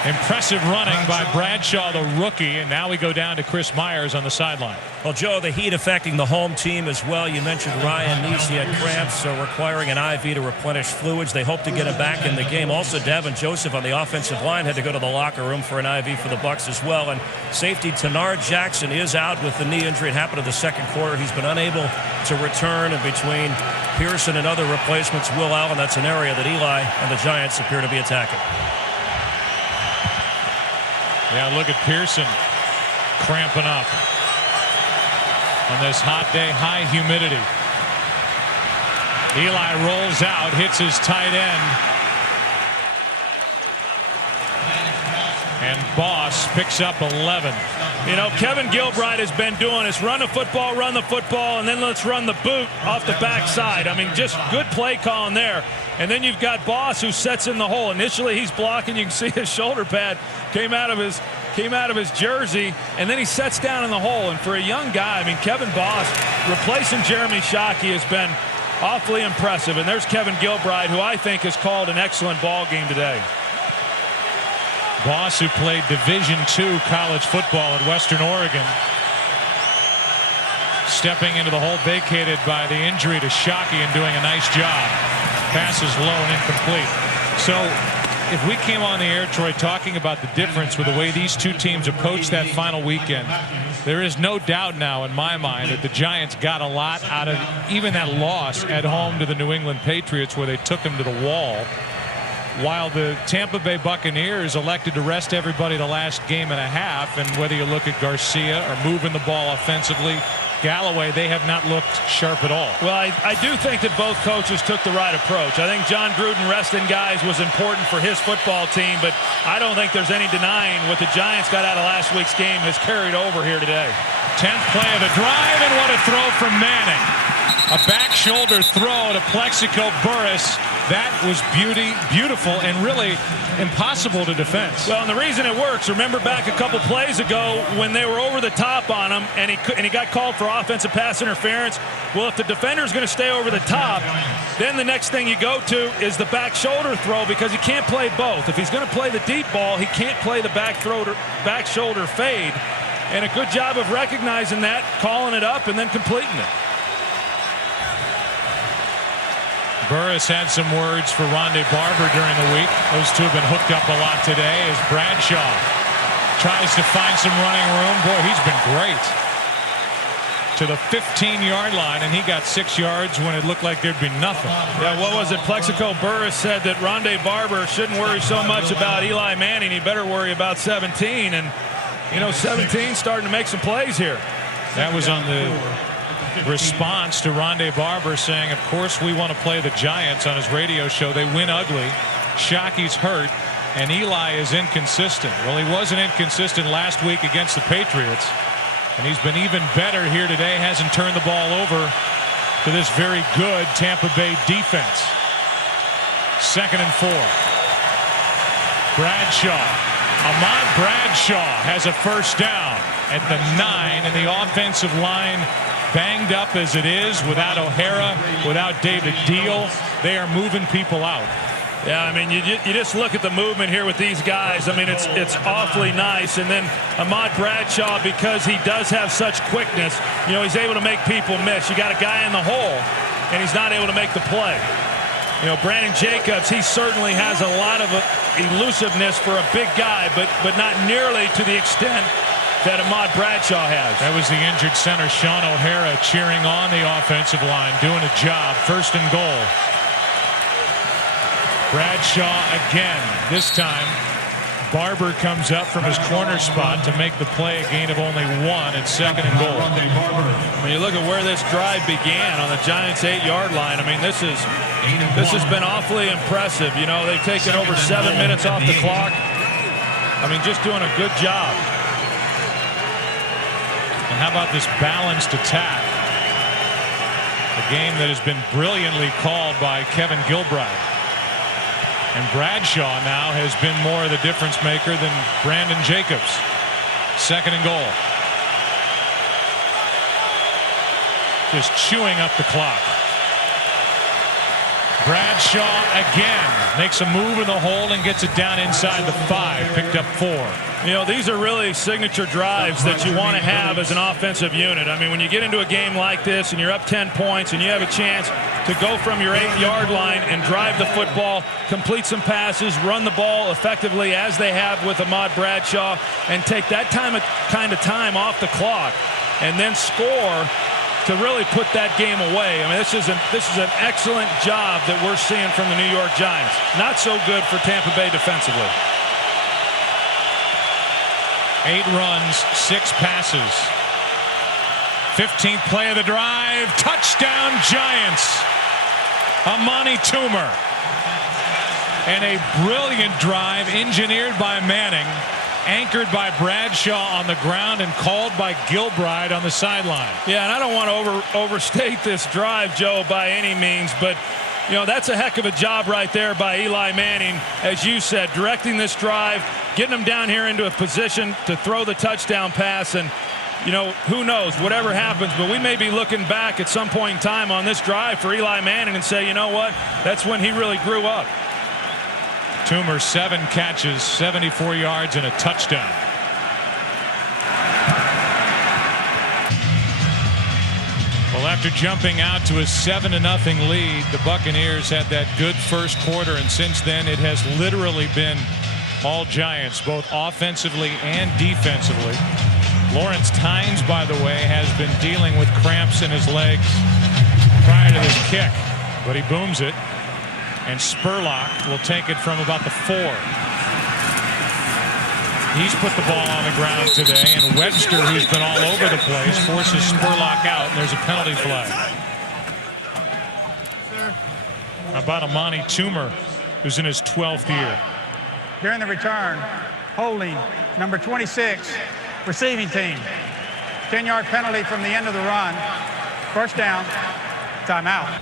Impressive running by Bradshaw, the rookie, and now we go down to Chris Myers on the sideline. Well, Joe, the heat affecting the home team as well. You mentioned Ryan Neese. He had cramps, so requiring an IV to replenish fluids. They hope to get him back in the game. Also, Davin Joseph on the offensive line had to go to the locker room for an IV for the Bucs as well. And safety Tanard Jackson is out with the knee injury. It happened in the second quarter. He's been unable to return, and between Pearson and other replacements, Will Allen, that's an area that Eli and the Giants appear to be attacking. Yeah, look at Pearson cramping up on this hot day, high humidity. Eli rolls out, hits his tight end. And Boss picks up 11. Kevin Gilbride has been doing is run the football, and then let's run the boot off the backside. I mean, just good play calling there. And then you've got Boss, who sets in the hole. Initially, he's blocking. You can see his shoulder pad came out of his jersey, and then he sets down in the hole. And for a young guy, I mean, Kevin Boss replacing Jeremy Shockey has been awfully impressive. And there's Kevin Gilbride, who I think has called an excellent ball game today. Boss, who played Division II college football at Western Oregon, stepping into the hole vacated by the injury to Shockey and doing a nice job. Pass is low and incomplete. So if we came on the air, Troy, talking about the difference with the way these two teams approached that final weekend, there is no doubt now in my mind that the Giants got a lot out of even that loss at home to the New England Patriots, where they took them to the wall, while the Tampa Bay Buccaneers elected to rest everybody the last game and a half. And whether you look at Garcia or moving the ball offensively, Galloway, they have not looked sharp at all. Well, I do think that both coaches took the right approach. I think John Gruden resting guys was important for his football team, but I don't think there's any denying what the Giants got out of last week's game has carried over here today. 10th play of the drive, and what a throw from Manning. A back shoulder throw to Plexico Burress. That was beautiful, and really impossible to defend. Well, and the reason it works, remember back a couple plays ago when they were over the top on him and he got called for offensive pass interference. Well, if the defender is going to stay over the top, then the next thing you go to is the back shoulder throw, because he can't play both. If he's going to play the deep ball, he can't play the back shoulder fade. And a good job of recognizing that, calling it up, and then completing it. Burress had some words for Rondé Barber during the week. Those two have been hooked up a lot today as Bradshaw tries to find some running room. Boy, he's been great. To the 15-yard line, and he got 6 yards when it looked like there'd be nothing. Yeah, what was it? Plexico Burress said that Rondé Barber shouldn't worry so much about Eli Manning. He better worry about 17. And, you know, 17 starting to make some plays here. That was on the response to Rondé Barber saying, of course we want to play the Giants on his radio show. They win ugly. Shockey's hurt, and Eli is inconsistent. Well, he wasn't inconsistent last week against the Patriots, and he's been even better here today. Hasn't turned the ball over to this very good Tampa Bay defense. 2nd and 4. Bradshaw. Ahmad Bradshaw has a first down at the 9, and the offensive line banged up as it is, without O'Hara, without David Deal. They are moving people out. Yeah, I mean, you just look at the movement here with these guys. I mean, it's awfully nice. And then Ahmad Bradshaw, because he does have such quickness, you know, he's able to make people miss. You got a guy in the hole, and he's not able to make the play. You know, Brandon Jacobs, he certainly has a lot of elusiveness for a big guy, but not nearly to the extent that Ahmad Bradshaw has. That was the injured center, Sean O'Hara, cheering on the offensive line, doing a job. 1st and goal. Bradshaw again. This time, Barber comes up from his corner spot to make the play, a gain of only 1 at 2nd and goal. When you look at where this drive began on the Giants' 8-yard line, I mean, this has been awfully impressive. You know, they've taken over 7 minutes off the clock. I mean, just doing a good job. And how about this balanced attack? A game that has been brilliantly called by Kevin Gilbride. And Bradshaw now has been more of the difference maker than Brandon Jacobs. 2nd and goal. Just chewing up the clock. Bradshaw again makes a move in the hole and gets it down inside the 5. Picked up 4. You know, these are really signature drives that you want to have as an offensive unit. I mean, when you get into a game like this and you're up 10 points and you have a chance to go from your 8-yard line and drive the football, complete some passes, run the ball effectively as they have with Ahmad Bradshaw, and take that kind of time off the clock and then score to really put that game away. I mean, this is an excellent job that we're seeing from the New York Giants. Not so good for Tampa Bay defensively. 8 runs, 6 passes. 15th play of the drive. Touchdown Giants. Amani Toomer. And a brilliant drive engineered by Manning, anchored by Bradshaw on the ground and called by Gilbride on the sideline. Yeah, and I don't want to overstate this drive, Joe, by any means, but you know, that's a heck of a job right there by Eli Manning, as you said, directing this drive, getting them down here into a position to throw the touchdown pass. And you know, who knows, whatever happens, but we may be looking back at some point in time on this drive for Eli Manning and say, you know what, that's when he really grew up. Toomer, 7 catches, 74 yards, and a touchdown. Well, after jumping out to a 7-0 lead, the Buccaneers had that good first quarter, and since then it has literally been all Giants, both offensively and defensively. Lawrence Tynes, by the way, has been dealing with cramps in his legs prior to this kick, but he booms it. And Spurlock will take it from about the 4. He's put the ball on the ground today, and Webster, who's been all over the place, forces Spurlock out, and there's a penalty flag. How about Amani Toomer, who's in his 12th year? During the return, holding number 26, receiving team. 10-yard penalty from the end of the run. First down. Timeout.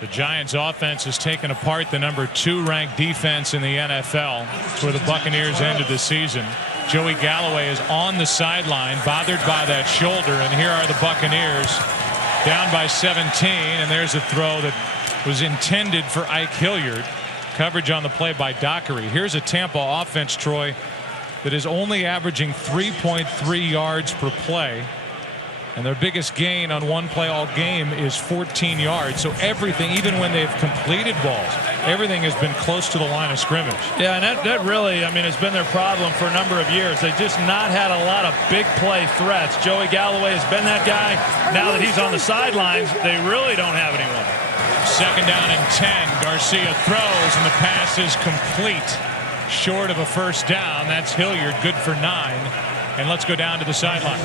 The Giants offense has taken apart the number 2 ranked defense in the NFL. It's where the Buccaneers ended the season. Joey Galloway is on the sideline, bothered by that shoulder, and here are the Buccaneers down by 17, and there's a throw that was intended for Ike Hilliard. Coverage on the play by Dockery. Here's a Tampa offense, Troy, that is only averaging 3.3 yards per play. And their biggest gain on one play all game is 14 yards. So everything, even when they've completed balls, everything has been close to the line of scrimmage. Yeah, and that really, I mean, has been their problem for a number of years. They've just not had a lot of big play threats. Joey Galloway has been that guy. Now that he's on the sidelines, they really don't have anyone. 2nd down and 10. Garcia throws, and the pass is complete. Short of a first down. That's Hilliard, good for 9. And let's go down to the sideline.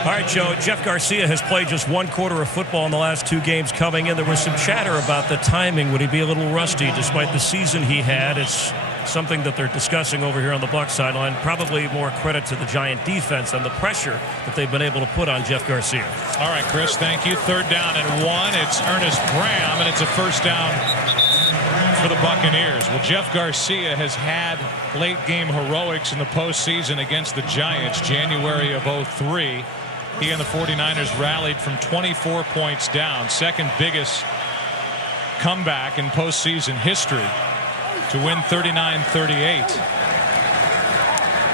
All right, Joe, Jeff Garcia has played just 1 quarter of football in the last 2 games coming in. There was some chatter about the timing. Would he be a little rusty despite the season he had? It's something that they're discussing over here on the Bucs sideline. Probably more credit to the Giant defense and the pressure that they've been able to put on Jeff Garcia. All right, Chris, thank you. 3rd down and 1. It's Ernest Graham, and it's a first down for the Buccaneers. Well, Jeff Garcia has had late game heroics in the postseason against the Giants, January of 2003. He and the 49ers rallied from 24 points down, 2nd biggest comeback in postseason history to win 39-38.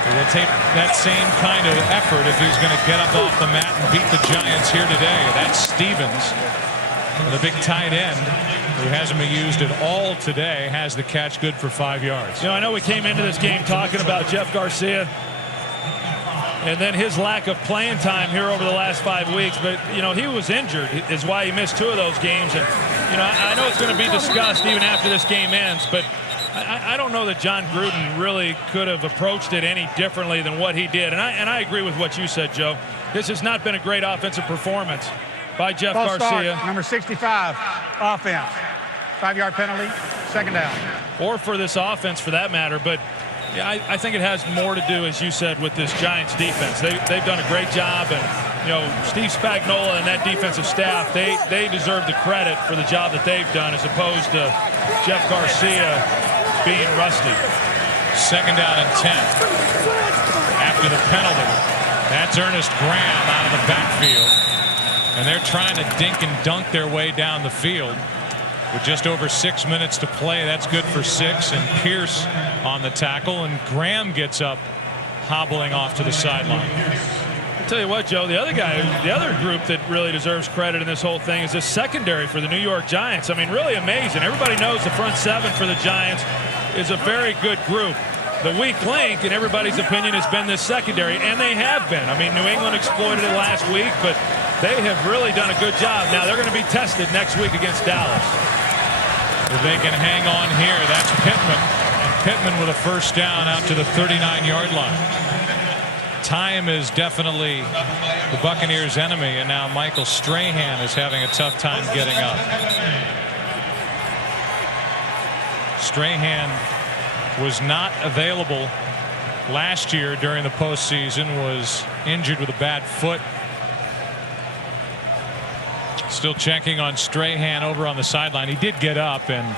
It will take that same kind of effort if he's going to get up off the mat and beat the Giants here today. That's Stevens, the big tight end, who hasn't been used at all today, has the catch, good for 5 yards. You know, I know we came into this game talking about Jeff Garcia and then his lack of playing time here over the last 5 weeks, but you know, he was injured is why he missed 2 of those games. And you know, I know it's going to be discussed even after this game ends, but I don't know that John Gruden really could have approached it any differently than what he did. And I agree with what you said, Joe. This has not been a great offensive performance by Jeff Garcia. Start, number 65, offense. 5-yard penalty, 2nd down. Or for this offense for that matter, but yeah, I think it has more to do, as you said, with this Giants defense. They've done a great job, and you know, Steve Spagnuolo and that defensive staff, they deserve the credit for the job that they've done as opposed to Jeff Garcia being rusty. 2nd down and 10. After the penalty, that's Ernest Graham out of the backfield, and they're trying to dink and dunk their way down the field. With just over 6 minutes to play, that's good for 6, and Pierce on the tackle, and Graham gets up, hobbling off to the sideline. I'll tell you what, Joe, the other group that really deserves credit in this whole thing is the secondary for the New York Giants. I mean, really amazing. Everybody knows the front 7 for the Giants is a very good group. The weak link, in everybody's opinion, has been this secondary, and they have been. I mean, New England exploited it last week, but they have really done a good job. Now they're going to be tested next week against Dallas. If they can hang on here, that's Pittman. And Pittman with a first down out to the 39-yard line. Time is definitely the Buccaneers' enemy, and now Michael Strahan is having a tough time getting up. Strahan was not available last year during the postseason, was injured with a bad foot. Still checking on Strahan over on the sideline. He did get up and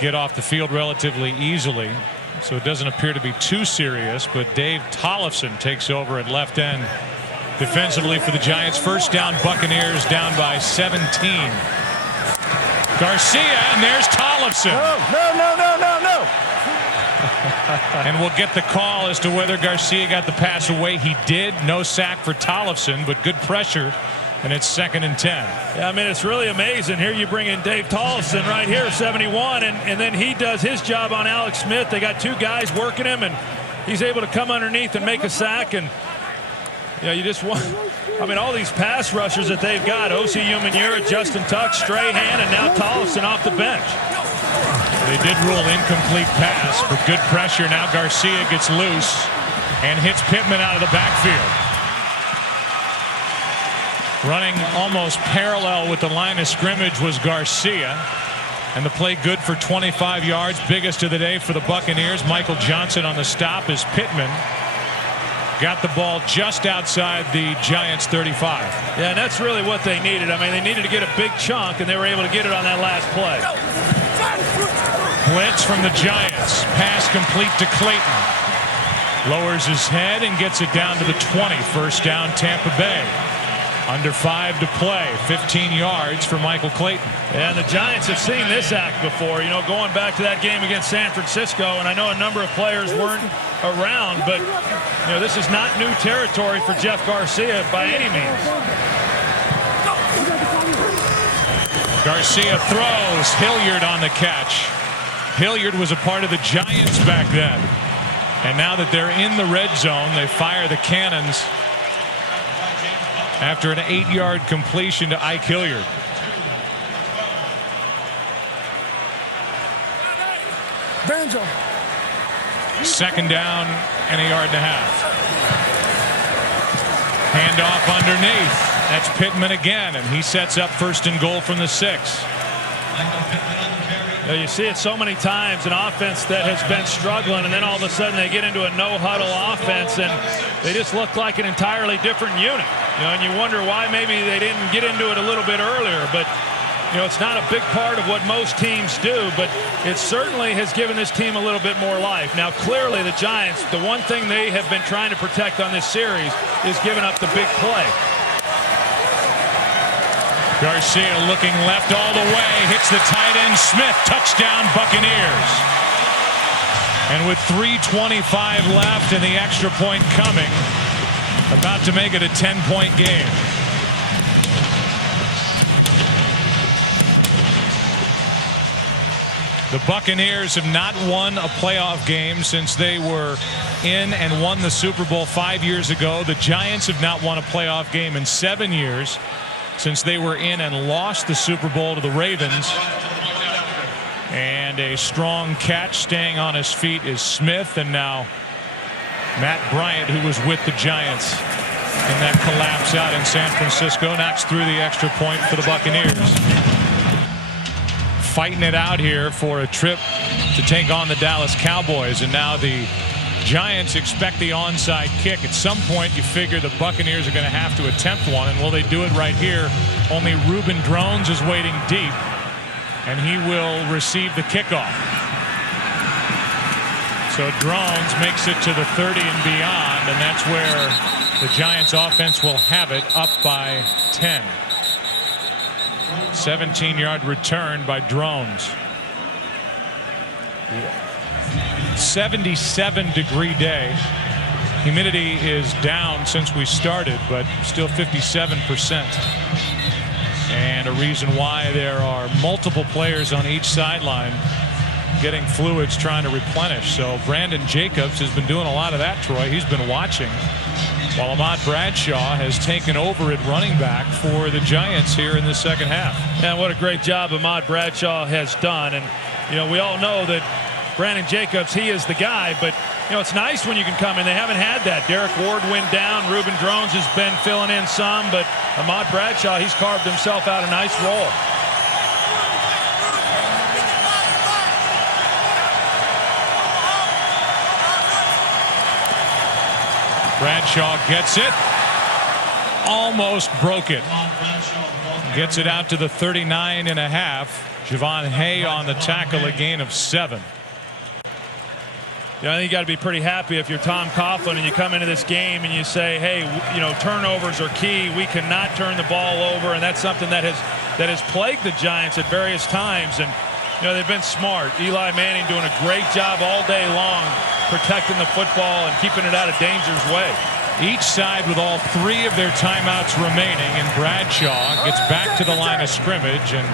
get off the field relatively easily, so it doesn't appear to be too serious. But Dave Tollefson takes over at left end defensively for the Giants. First down, Buccaneers down by 17. Garcia, and there's Tollefson. No. And we'll get the call as to whether Garcia got the pass away. He did. No sack for Tollefson, but good pressure. And it's 2nd and 10. Yeah, I mean, it's really amazing. Here you bring in Dave Tollefson right here, 71, and then he does his job on Alex Smith. They got 2 guys working him, and he's able to come underneath and make a sack. And you know, you just want, I mean, all these pass rushers that they've got, O.C. Umenyiora, Justin Tuck, Strahan, and now Tollefson off the bench. They did rule incomplete pass, but good pressure. Now Garcia gets loose and hits Pittman out of the backfield. Running almost parallel with the line of scrimmage was Garcia, and the play good for 25 yards, biggest of the day for the Buccaneers. Michael Johnson on the stop is Pittman. got the ball just outside the Giants 35. Yeah, and that's really what they needed. I mean, they needed to get a big chunk, and they were able to get it on that last play. Blitz from the Giants. Pass complete to Clayton. Lowers his head and gets it down to the 20. First down, Tampa Bay. Under 5 to play. 15 yards for Michael Clayton. And the Giants have seen this act before, you know, going back to that game against San Francisco. And I know a number of players weren't around, but, you know, this is not new territory for Jeff Garcia by any means. Garcia throws. Hilliard on the catch. Hilliard was a part of the Giants back then. And now that they're in the red zone, they fire the cannons after an 8-yard completion to Ike Hilliard. Banjo. Second down and a yard and a half. Handoff underneath. That's Pittman again, and he sets up first and goal from the 6. You see it so many times, an offense that has been struggling, and then all of a sudden they get into a no-huddle offense, and they just look like an entirely different unit. You know, and you wonder why maybe they didn't get into it a little bit earlier. But, you know, it's not a big part of what most teams do, but it certainly has given this team a little bit more life. Now, clearly the Giants, the one thing they have been trying to protect on this series is giving up the big play. Garcia looking left all the way, hits the tight end Smith. Touchdown Buccaneers. And with 3:25 left and the extra point coming, about to make it a 10-point game. The Buccaneers have not won a playoff game since they were in and won the Super Bowl 5 years ago. The Giants have not won a playoff game in 7 years since they were in and lost the Super Bowl to the Ravens. And a strong catch staying on his feet is Smith, and now Matt Bryant, who was with the Giants in that collapse out in San Francisco, knocks through the extra point for the Buccaneers. Fighting it out here for a trip to take on the Dallas Cowboys, and now the Giants expect the onside kick. At some point you figure the Buccaneers are going to have to attempt one, and will they do it right here? Only Reuben Drones is waiting deep, and he will receive the kickoff. So Drones makes it to the 30 and beyond, and that's where the Giants offense will have it, up by 10. 17-yard return by Drones. 77-degree day. Humidity is down since we started, but still 57%. And a reason why there are multiple players on each sideline getting fluids, trying to replenish. So Brandon Jacobs has been doing a lot of that, Troy. He's been watching, while Ahmad Bradshaw has taken over at running back for the Giants here in the second half. And what a great job Ahmad Bradshaw has done. And, you know, we all know that Brandon Jacobs, he is the guy, but, you know, it's nice when you can come in. They haven't had that. Derek Ward went down. Reuben Drones has been filling in some, but Ahmad Bradshaw, he's carved himself out a nice role. Bradshaw gets it. Almost broke it. Gets it out to the 39 and a half. Javon Hay on the tackle, a gain of 7. Yeah, I think you got to be pretty happy if you're Tom Coughlin and you come into this game and you say, hey, you know, turnovers are key. We cannot turn the ball over, and that's something that has plagued the Giants at various times. And, you know, they've been smart. Eli Manning doing a great job all day long protecting the football and keeping it out of danger's way. Each side with all 3 of their timeouts remaining, and Bradshaw gets back to the line of scrimmage, and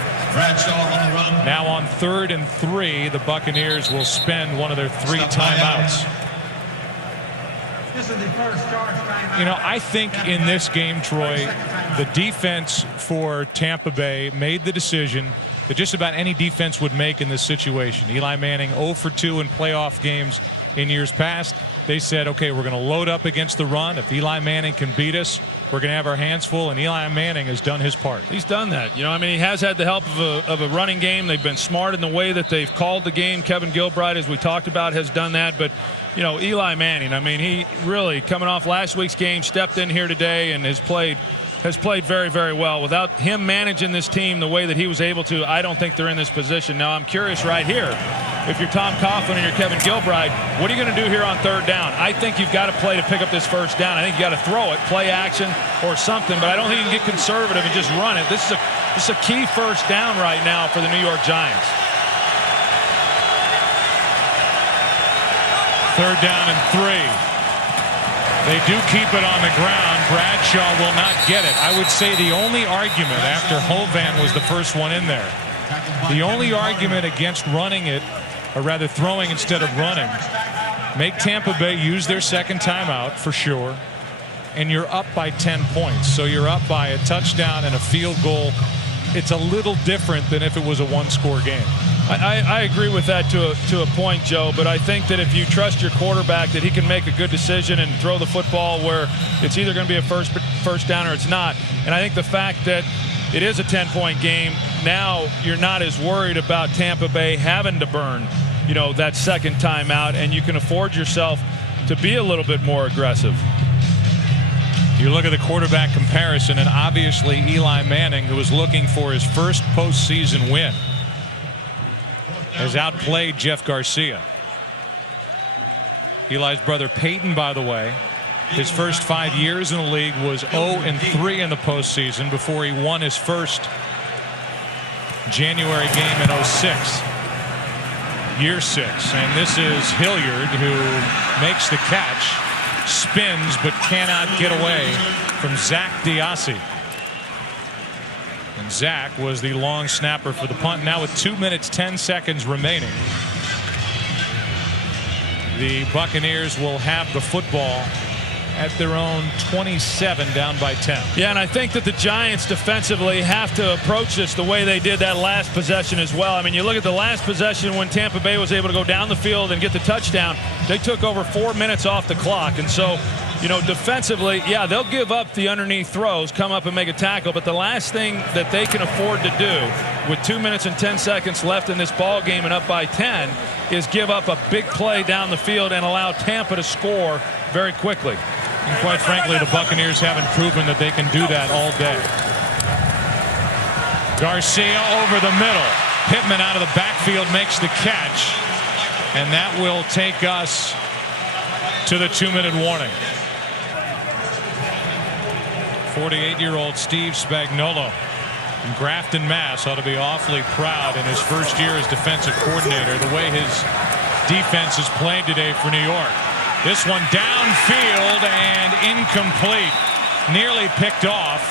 now on 3rd and 3, the Buccaneers will spend one of their 3 timeouts. This is the first charge timeout. You know, I think in this game, Troy, the defense for Tampa Bay made the decision that just about any defense would make in this situation. Eli Manning 0 for 2 in playoff games in years past. They said, okay, we're going to load up against the run. If Eli Manning can beat us, we're going to have our hands full, and Eli Manning has done his part. He's done that. I mean, he has had the help of a running game. They've been smart in the way that they've called the game. Kevin Gilbride, as we talked about, has done that. But, Eli Manning, I mean, he really, coming off last week's game, stepped in here today and has played very, very well. Without him managing this team the way that he was able to, I don't think they're in this position. Now, I'm curious right here, if you're Tom Coughlin and you're Kevin Gilbride, what are you going to do here on third down? I think you've got to play to pick up this first down. I think you got to throw it, play action or something, but I don't think you can get conservative and just run it. This is a key first down right now for the New York Giants. Third down and 3. They do keep it on the ground. Bradshaw will not get it. I would say the only argument after Hovan was the first one in there. The only argument against running it, or rather throwing instead of running, make Tampa Bay use their second timeout for sure. And you're up by 10 points. So you're up by a touchdown and a field goal. It's a little different than if it was a one-score game. I agree with that to a point, Joe, but I think that if you trust your quarterback that he can make a good decision and throw the football where it's either going to be a first down or it's not. And I think the fact that it is a 10-point game, now you're not as worried about Tampa Bay having to burn, that second timeout, and you can afford yourself to be a little bit more aggressive. You look at the quarterback comparison, and obviously Eli Manning, who was looking for his first postseason win, has outplayed Jeff Garcia. Eli's brother Peyton, by the way, his first 5 years in the league was 0-3 in the postseason before he won his first January game in 06. Year 6. And this is Hilliard, who makes the catch, spins, but cannot get away from Zach Diassi. And Zach was the long snapper for the punt. Now with 2 minutes 10 seconds remaining, the Buccaneers will have the football at their own 27, down by 10. Yeah, and I think that the Giants defensively have to approach this the way they did that last possession as well. I mean, you look at the last possession when Tampa Bay was able to go down the field and get the touchdown. They took over 4 minutes off the clock. And so, defensively, yeah, they'll give up the underneath throws, come up and make a tackle. But the last thing that they can afford to do with 2 minutes and 10 seconds left in this ball game and up by 10 is give up a big play down the field and allow Tampa to score very quickly. And quite frankly, the Buccaneers haven't proven that they can do that all day. Garcia over the middle. Pittman out of the backfield makes the catch. And that will take us to the 2-minute warning. 48-year-old Steve Spagnuolo from Grafton, Mass. ought to be awfully proud in his first year as defensive coordinator, the way his defense has played today for New York. This one downfield and incomplete. Nearly picked off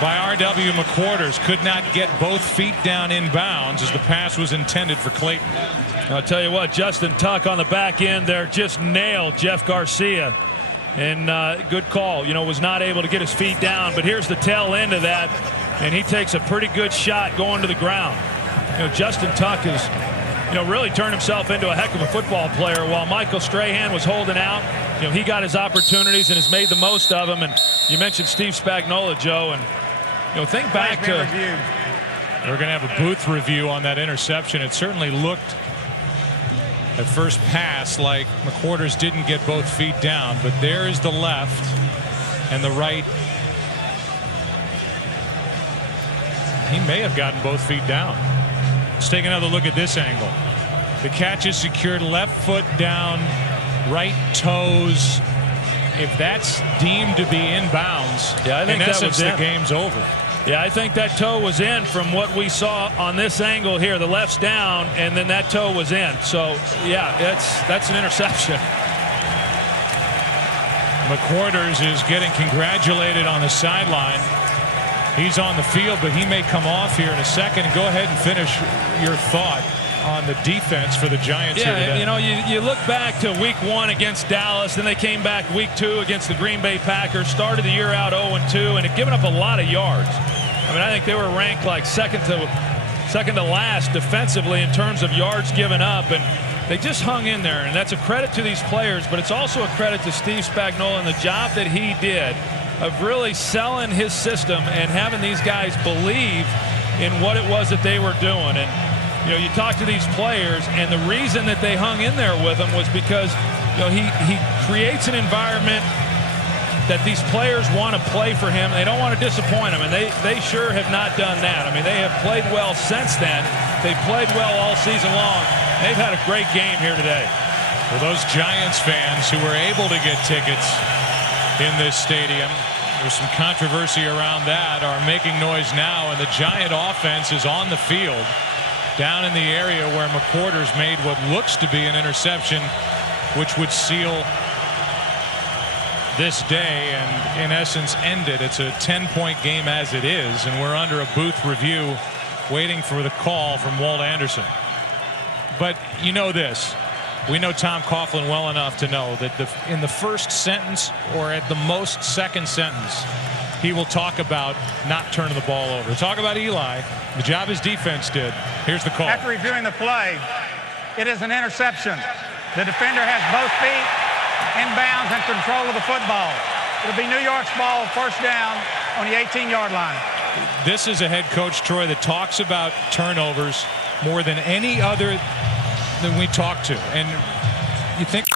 by R.W. McQuarters. Could not get both feet down in bounds as the pass was intended for Clayton. I'll tell you what, Justin Tuck on the back end there just nailed Jeff Garcia. And good call. Was not able to get his feet down. But here's the tail end of that. And he takes a pretty good shot going to the ground. Justin Tuck has really turned himself into a heck of a football player. While Michael Strahan was holding out, he got his opportunities and has made the most of them. And you mentioned Steve Spagnuolo, Joe, and think back to. We're going to have a booth review on that interception. It certainly looked at first pass like McQuarters didn't get both feet down, but there is the left and the right. He may have gotten both feet down. Let's take another look at this angle. The catch is secured, left foot down, right toes. If that's deemed to be in bounds, yeah, I think in that essence, was the game's over. Yeah, I think that toe was in from what we saw on this angle here. The left's down, and then that toe was in. So, yeah, that's an interception. McQuarters is getting congratulated on the sideline. He's on the field, but he may come off here in a second. Go ahead and finish your thought on the defense for the Giants here today. You look back to week 1 against Dallas, then they came back week 2 against the Green Bay Packers, started the year out 0-2, and had given up a lot of yards. I mean, I think they were ranked like second to last defensively in terms of yards given up, and they just hung in there. And that's a credit to these players, but it's also a credit to Steve Spagnuolo and the job that he did of really selling his system and having these guys believe in what it was that they were doing. And you know, you talk to these players, and the reason that they hung in there with him was because, you know, he creates an environment that these players want to play for him. They don't want to disappoint him, and they sure have not done that. I mean, they have played well since then. They've played well all season long. They've had a great game here today. For those Giants fans who were able to get tickets in this stadium, there's some controversy around that, are making noise now, and the Giant offense is on the field down in the area where McWhorter's made what looks to be an interception, which would seal this day and in essence end it. It's a 10-point game as it is, and we're under a booth review waiting for the call from Walt Anderson. But you know this, we know Tom Coughlin well enough to know that in the first sentence, or at the most second sentence, he will talk about not turning the ball over. Talk about Eli, the job his defense did. Here's the call. After reviewing the play, it is an interception. The defender has both feet inbounds and control of the football. It'll be New York's ball, first down on the 18-yard line. This is a head coach, Troy, that talks about turnovers more than any other than we talk to. And you think